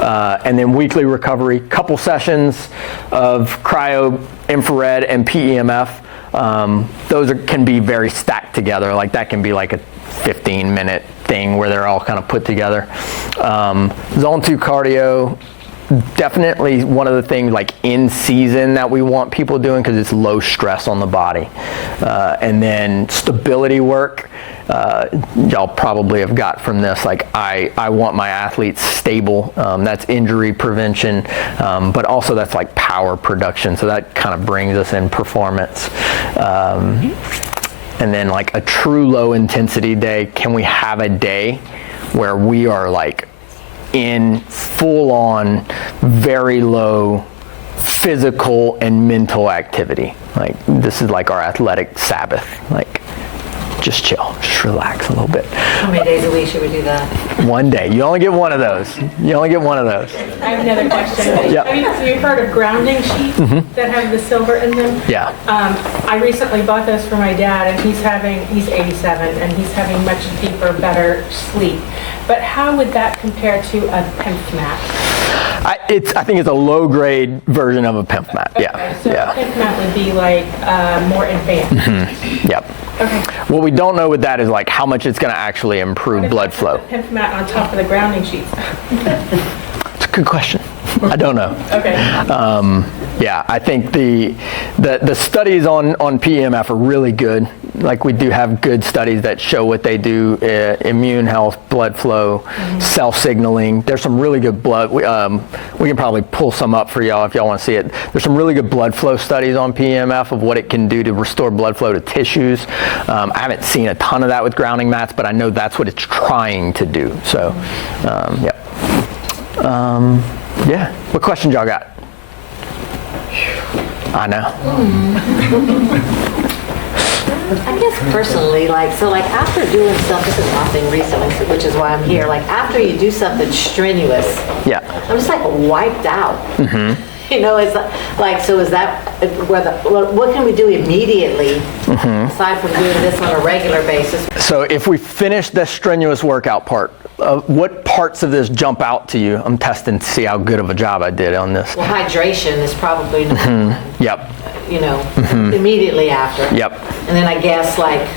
And then weekly recovery, couple sessions of cryo, infrared, and PEMF. Those can be very stacked together. Like that can be like a 15-minute thing where they're all kind of put together. Zone 2 cardio, definitely one of the things like in season that we want people doing because it's low stress on the body. And then stability work. Y'all probably have got from this, like I want my athletes stable. That's injury prevention, but also that's like power production. So that kind of brings us in performance. And then like a true low intensity day, can we have a day where we are like in full on, very low physical and mental activity? Like this is like our athletic Sabbath. Like just chill, just relax a little bit. How many days a week should we do that? One day. You only get one of those. You only get one of those. I have another question. Yep. Have you heard of grounding sheets that have the silver in them? Yeah. I recently bought those for my dad, and he's 87, and he's having much deeper, better sleep. But how would that compare to a PEMF mat? I think it's a low-grade version of a PEMF mat. Okay, Yeah. so Yeah. a PEMF mat would be like more advanced. Yep. Okay. What we don't know with that is like how much it's going to actually improve blood flow. PEMF mat on top of the grounding sheets. It's a good question. I don't know. Okay. Yeah, I think the studies on PEMF are really good. Like we do have good studies that show what they do, immune health, blood flow, cell signaling. There's some really good blood. We can probably pull some up for y'all if y'all want to see it. There's some really good blood flow studies on PEMF of what it can do to restore blood flow to tissues. I haven't seen a ton of that with grounding mats, but I know that's what it's trying to do. So, yeah. Yeah. What questions y'all got? I know. I guess personally, like after doing something, this is my thing recently, which is why I'm here, like after you do something strenuous, Yeah. I'm just like wiped out. You know, it's like, so is that, what can we do immediately aside from doing this on a regular basis? So if we finish the strenuous workout part, what parts of this jump out to you? I'm testing to see how good of a job I did on this. Well, hydration is probably number one. Yep. you know, immediately after. Yep. And then I guess like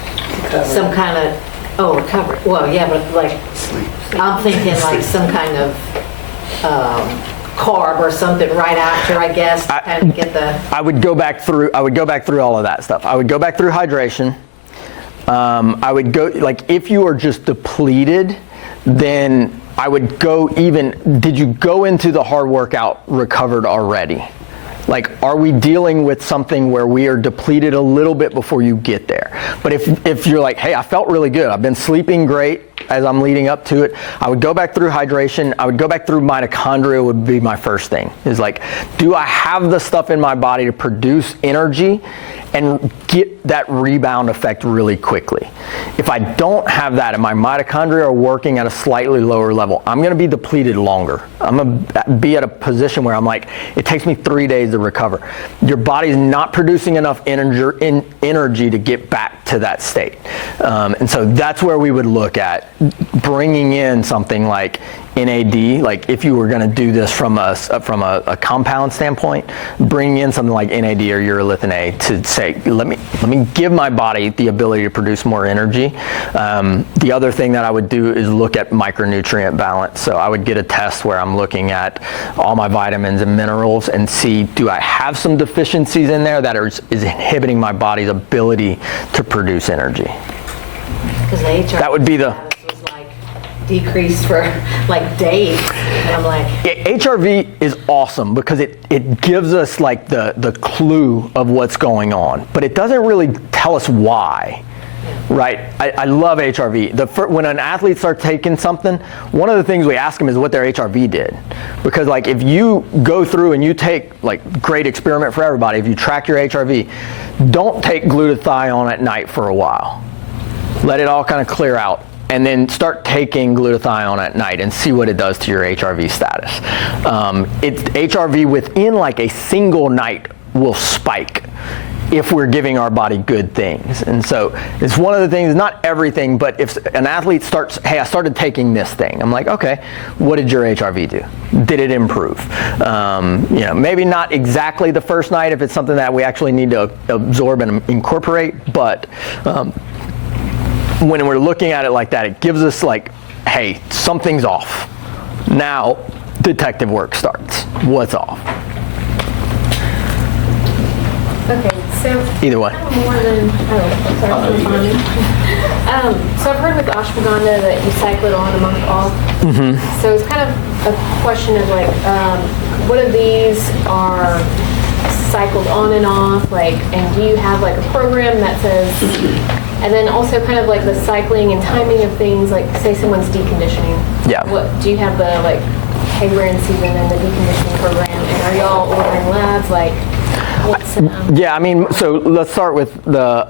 some kind of, recovery. Well, yeah, but like, I'm thinking like some kind of carb or something right after, I guess, to kind of get the... I would go back through all of that stuff. I would go back through hydration. I would go, like, if you are just depleted, then I would go even, did you go into the hard workout recovered already? Like, are we dealing with something where we are depleted a little bit before you get there? But if you're like, hey, I felt really good, I've been sleeping great as I'm leading up to it, I would go back through hydration, I would go back through mitochondria would be my first thing. Is like, do I have the stuff in my body to produce energy and get that rebound effect really quickly? If I don't have that and my mitochondria are working at a slightly lower level, I'm going to be depleted longer. I'm going to be at a position where I'm like, it takes me 3 days to recover. Your body's not producing enough energy to get back to that state. And so that's where we would look at bringing in something like NAD, like if you were going to do this from a compound standpoint, bringing in something like NAD or urolithin A to say, let me give my body the ability to produce more energy. The other thing that I would do is look at micronutrient balance. So I would get a test where I'm looking at all my vitamins and minerals and see, do I have some deficiencies in there that is inhibiting my body's ability to produce energy? Because the HRV that would be the was like decreased for like days, and I'm like, HRV is awesome because it gives us like the clue of what's going on, but it doesn't really tell us why. Right? I love HRV. When an athlete starts taking something, one of the things we ask them is what their HRV did. Because like if you go through and you take, like, great experiment for everybody, if you track your HRV, don't take glutathione at night for a while. Let it all kind of clear out. And then start taking glutathione at night and see what it does to your HRV status. HRV within like a single night will spike if we're giving our body good things. And so it's one of the things, not everything, but if an athlete starts, hey, I started taking this thing. I'm like, okay, what did your HRV do? Did it improve? Maybe not exactly the first night if it's something that we actually need to absorb and incorporate, but when we're looking at it like that, it gives us like, hey, something's off. Now, detective work starts. What's off? Okay, so Either way. more than so I've heard with ashwagandha that you cycle it on a month off. Mm-hmm. So it's kind of a question of like, what of these are cycled on and off, like, and do you have like a program that says, and then also kind of like the cycling and timing of things, like say someone's deconditioning. Yeah. What do you have the like, hey, we're in season and the deconditioning program, and are y'all ordering labs like? Yeah, I mean, so let's start with the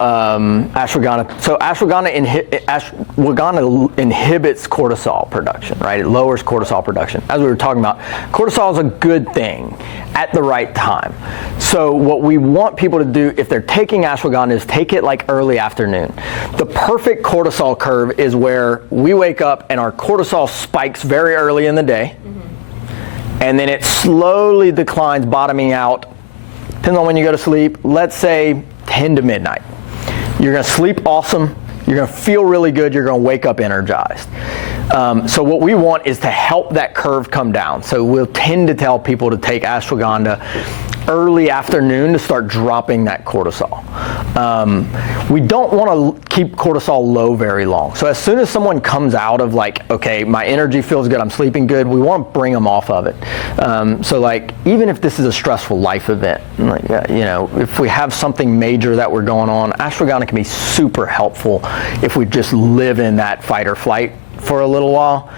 ashwagandha. So ashwagandha inhibits cortisol production, right? It lowers cortisol production. As we were talking about, cortisol is a good thing at the right time. So what we want people to do if they're taking ashwagandha is take it like early afternoon. The perfect cortisol curve is where we wake up and our cortisol spikes very early in the day, and then it slowly declines, bottoming out. Depends on when you go to sleep, let's say 10 to midnight. You're going to sleep awesome, you're going to feel really good, you're going to wake up energized. So what we want is to help that curve come down. So we'll tend to tell people to take ashwagandha early afternoon to start dropping that cortisol. We don't want to keep cortisol low very long. So as soon as someone comes out of like, okay, my energy feels good, I'm sleeping good, we want to bring them off of it. So like, even if this is a stressful life event, like, if we have something major that we're going on, ashwagandha can be super helpful if we just live in that fight or flight for a little while.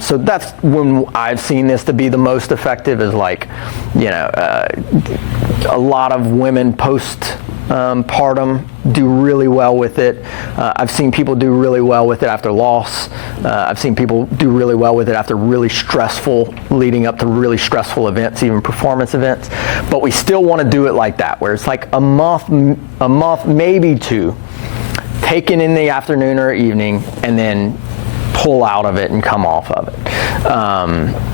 So that's when I've seen this to be the most effective, is like, a lot of women postpartum do really well with it. I've seen people do really well with it after loss. I've seen people do really well with it after leading up to really stressful events, even performance events. But we still want to do it like that, where it's like a month, maybe two, taken in the afternoon or evening, and then pull out of it and come off of it.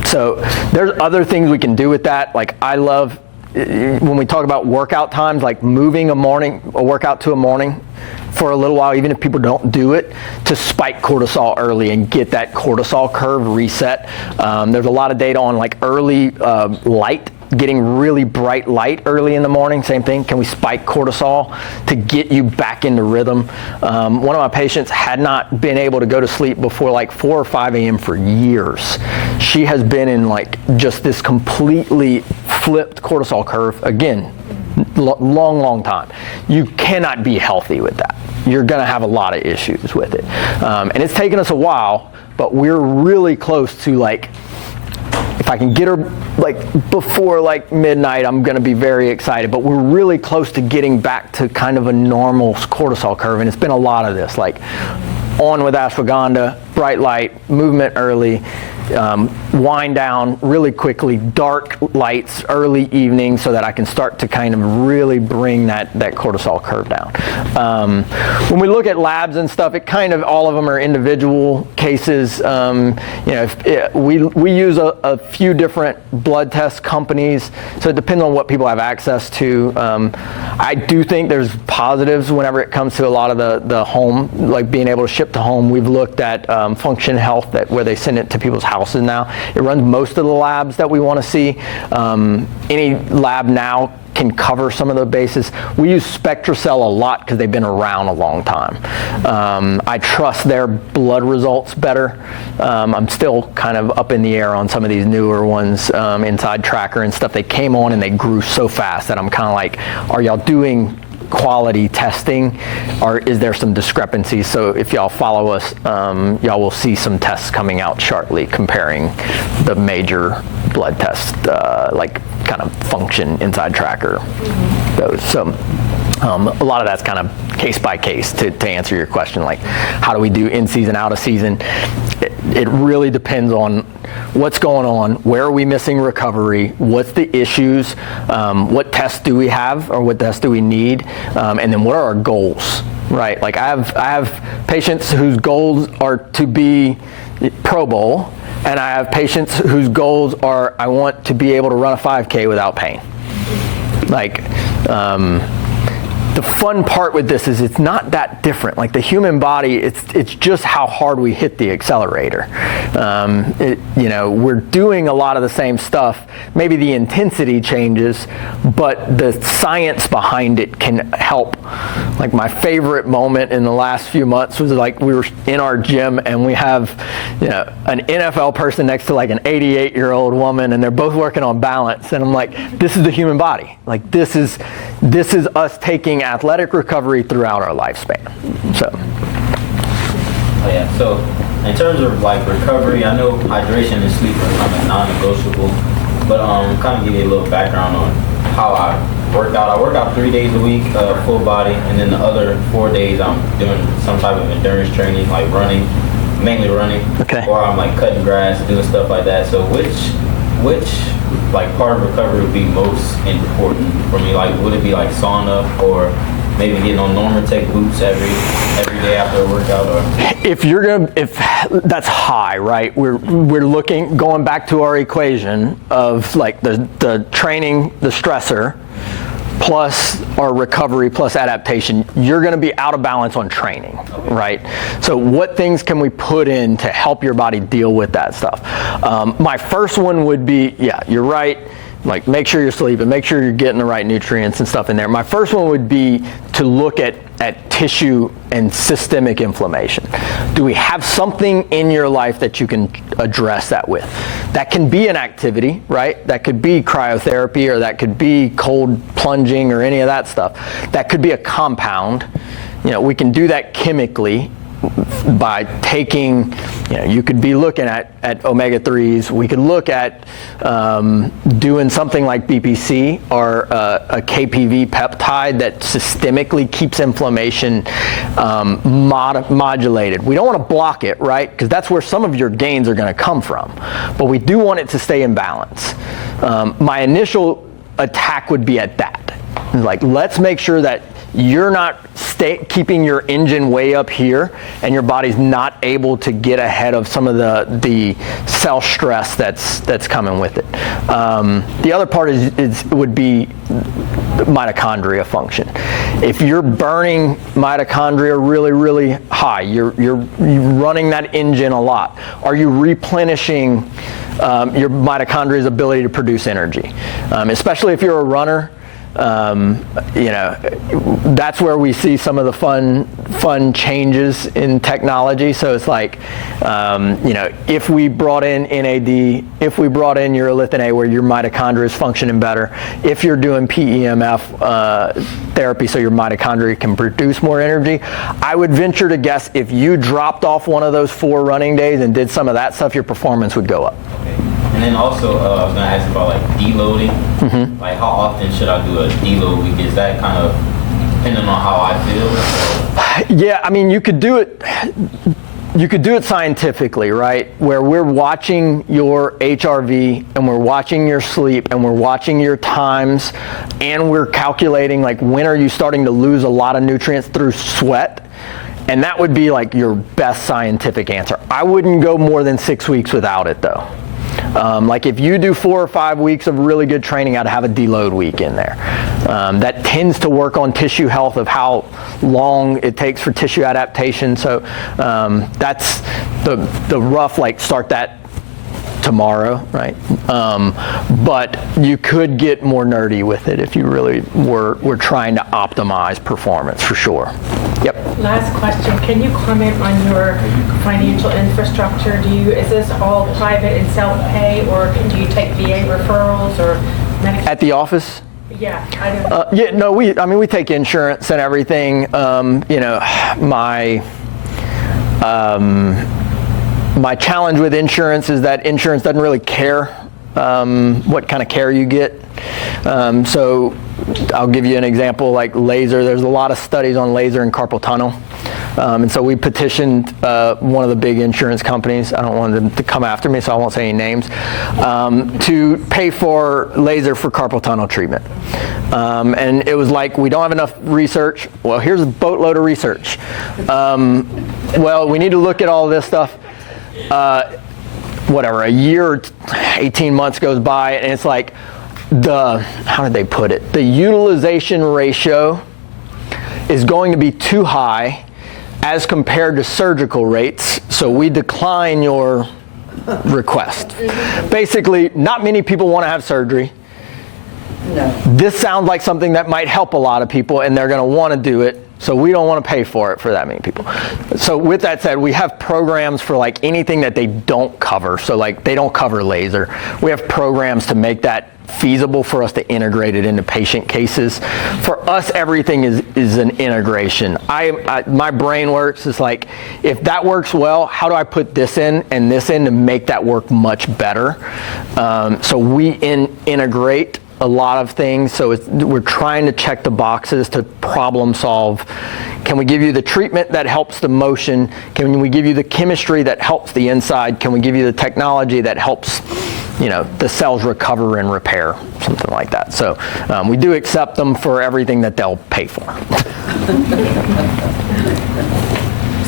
So there's other things we can do with that. Like I love when we talk about workout times, like moving a workout to a morning for a little while, even if people don't do it, to spike cortisol early and get that cortisol curve reset. There's a lot of data on like early light, getting really bright light early in the morning. Same thing. Can we spike cortisol to get you back into rhythm? One of my patients had not been able to go to sleep before like 4 or 5 a.m. for years. She has been in like just this completely flipped cortisol curve again. Long time. You cannot be healthy with that. You're going to have a lot of issues with it. And it's taken us a while, but we're really close to like, if I can get her like before like midnight, I'm going to be very excited. But we're really close to getting back to kind of a normal cortisol curve. And it's been a lot of this, like on with ashwagandha, bright light, movement early, wind down really quickly, dark lights early evening, so that I can start to kind of really bring that cortisol curve down. When we look at labs and stuff, it kind of, all of them are individual cases. We use a few different blood test companies, so it depends on what people have access to. I do think there's positives whenever it comes to a lot of the home, like being able to ship to home. We've looked at Function Health, where they send it to people's houses now. It runs most of the labs that we want to see. Any lab now can cover some of the bases. We use SpectraCell a lot because they've been around a long time. I trust their blood results better. I'm still kind of up in the air on some of these newer ones, Inside Tracker and stuff. They came on and they grew so fast that I'm kind of like, are y'all doing quality testing, or is there some discrepancies? So if y'all follow us, y'all will see some tests coming out shortly comparing the major blood tests, like kind of Function, Inside Tracker, those. So a lot of that's kind of case by case to answer your question, like how do we do in season, out of season? It really depends on what's going on, where are we missing recovery, what's the issues, what tests do we have or what tests do we need, and then what are our goals, right? Like I have patients whose goals are to be Pro Bowl, and I have patients whose goals are, I want to be able to run a 5K without pain. Like, the fun part with this is it's not that different. Like the human body, it's just how hard we hit the accelerator. We're doing a lot of the same stuff. Maybe the intensity changes, but the science behind it can help. Like my favorite moment in the last few months was like we were in our gym and we have an NFL person next to like an 88-year-old woman, and they're both working on balance. And I'm like, this is the human body. Like this is us taking athletic recovery throughout our lifespan. So. Oh yeah. So in terms of like recovery, I know hydration and sleep are kind of non-negotiable, but kind of give you a little background on how I work out. I work out 3 days a week, full body, and then the other 4 days I'm doing some type of endurance training, like running, mainly running, or I'm like cutting grass, doing stuff like that. So which like part of recovery would be most important for me? Like, would it be like sauna, or maybe getting on Normatec boots every day after a workout? Or if that's high, right? We're looking, going back to our equation of like the training, the stressor, plus our recovery, plus adaptation, you're going to be out of balance on training, right? So what things can we put in to help your body deal with that stuff? My first one would be, yeah, you're right. Like make sure you're sleeping, make sure you're getting the right nutrients and stuff in there. My first one would be to look at tissue and systemic inflammation. Do we have something in your life that you can address that with? That can be an activity, right? That could be cryotherapy, or that could be cold plunging, or any of that stuff. That could be a compound. We can do that chemically by taking, you could be looking at omega-3s. We could look at doing something like BPC, or a KPV peptide that systemically keeps inflammation modulated. We don't want to block it, right? Because that's where some of your gains are going to come from. But we do want it to stay in balance. My initial attack would be at that. Like, let's make sure that you're not keeping your engine way up here, and your body's not able to get ahead of some of the cell stress that's coming with it. The other part would be mitochondria function. If you're burning mitochondria really, really high, you're running that engine a lot. Are you replenishing your mitochondria's ability to produce energy? Especially if you're a runner, that's where we see some of the fun changes in technology. So it's like, if we brought in NAD, if we brought in urolithin A where your mitochondria is functioning better, if you're doing PEMF therapy so your mitochondria can produce more energy, I would venture to guess if you dropped off one of those 4 running days and did some of that stuff, your performance would go up. And then also, I was going to ask about like deloading. Mm-hmm. Like, how often should I do a deload week? Is that kind of depending on how I feel? Yeah, I mean, you could do it scientifically, right? Where we're watching your HRV and we're watching your sleep and we're watching your times and we're calculating like when are you starting to lose a lot of nutrients through sweat. And that would be like your best scientific answer. I wouldn't go more than 6 weeks without it though. Like if you do 4 or 5 weeks of really good training, I'd have a deload week in there. That tends to work on tissue health of how long it takes for tissue adaptation. So that's the rough, like start that tomorrow, right? But you could get more nerdy with it if you really were trying to optimize performance for sure. Yep. Last question, can you comment on your financial infrastructure? Is this all private and self-pay, or do you take VA referrals or Medicare? At the office? Yeah, I don't know. We take insurance and everything. My challenge with insurance is that insurance doesn't really care what kind of care you get. So I'll give you an example like laser. There's a lot of studies on laser and carpal tunnel. And so we petitioned one of the big insurance companies, I don't want them to come after me so I won't say any names, to pay for laser for carpal tunnel treatment. And it was like, we don't have enough research. Well, here's a boatload of research. Well, we need to look at all this stuff. A year, 18 months goes by, and it's like how did they put it? The utilization ratio is going to be too high as compared to surgical rates, so we decline your request. Basically, not many people want to have surgery. No. This sounds like something that might help a lot of people, and they're going to want to do it. So we don't want to pay for it for that many people. So with that said, we have programs for like anything that they don't cover. So like they don't cover laser. We have programs to make that feasible for us to integrate it into patient cases. For us, everything is an integration. My brain works. It's like, if that works well, how do I put this in and this in to make that work much better? So we integrate a lot of things, so we're trying to check the boxes to problem solve. Can we give you the treatment that helps the motion? Can we give you the chemistry that helps the inside? Can we give you the technology that helps, the cells recover and repair, something like that. So we do accept them for everything that they'll pay for.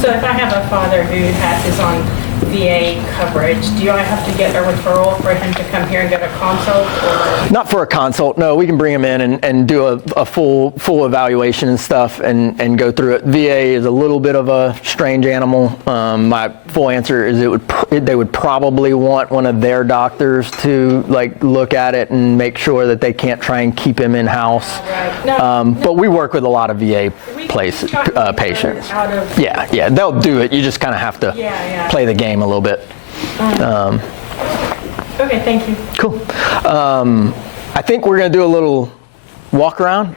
So if I have a father who is on VA coverage, do I have to get a referral for him to come here and get a consult? Or? Not for a consult, no. We can bring him in and do a full evaluation and stuff and go through it. VA is a little bit of a strange animal. My full answer is they would probably want one of their doctors to look at it and make sure that they can't try and keep him in-house. Right. But we work with a lot of VA patients. Yeah, they'll do it. You just kind of have to play the game a little bit. Okay, thank you. Cool. I think we're going to do a little walk around.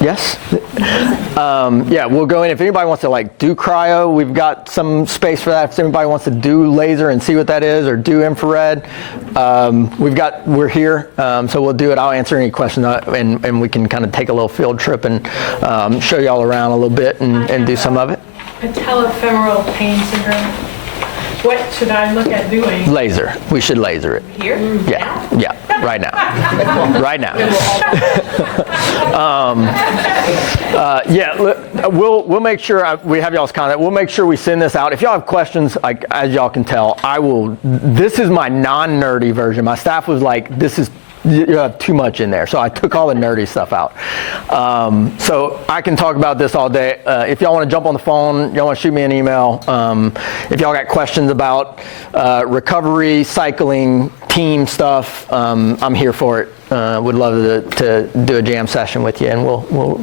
Yes? We'll go in. If anybody wants to do cryo, we've got some space for that. If anybody wants to do laser and see what that is, or do infrared, we're here, so we'll do it. I'll answer any questions, and we can kind of take a little field trip and show y'all around a little bit and do some of it. Patellofemoral pain syndrome. What should I look at doing Laser. We should laser it. here? Yeah, yeah, right now. Right now. We'll make sure we have y'all's contact. We'll make sure we send this out. If y'all have questions, like as y'all can tell, this is my non-nerdy version. My staff was like, this is, you have too much in there. So I took all the nerdy stuff out. So I can talk about this all day. If y'all want to jump on the phone, y'all want to shoot me an email. If y'all got questions about recovery, cycling, team stuff, I'm here for it. Would love to do a jam session with you, and we'll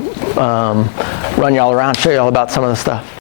run y'all around, show y'all about some of the stuff.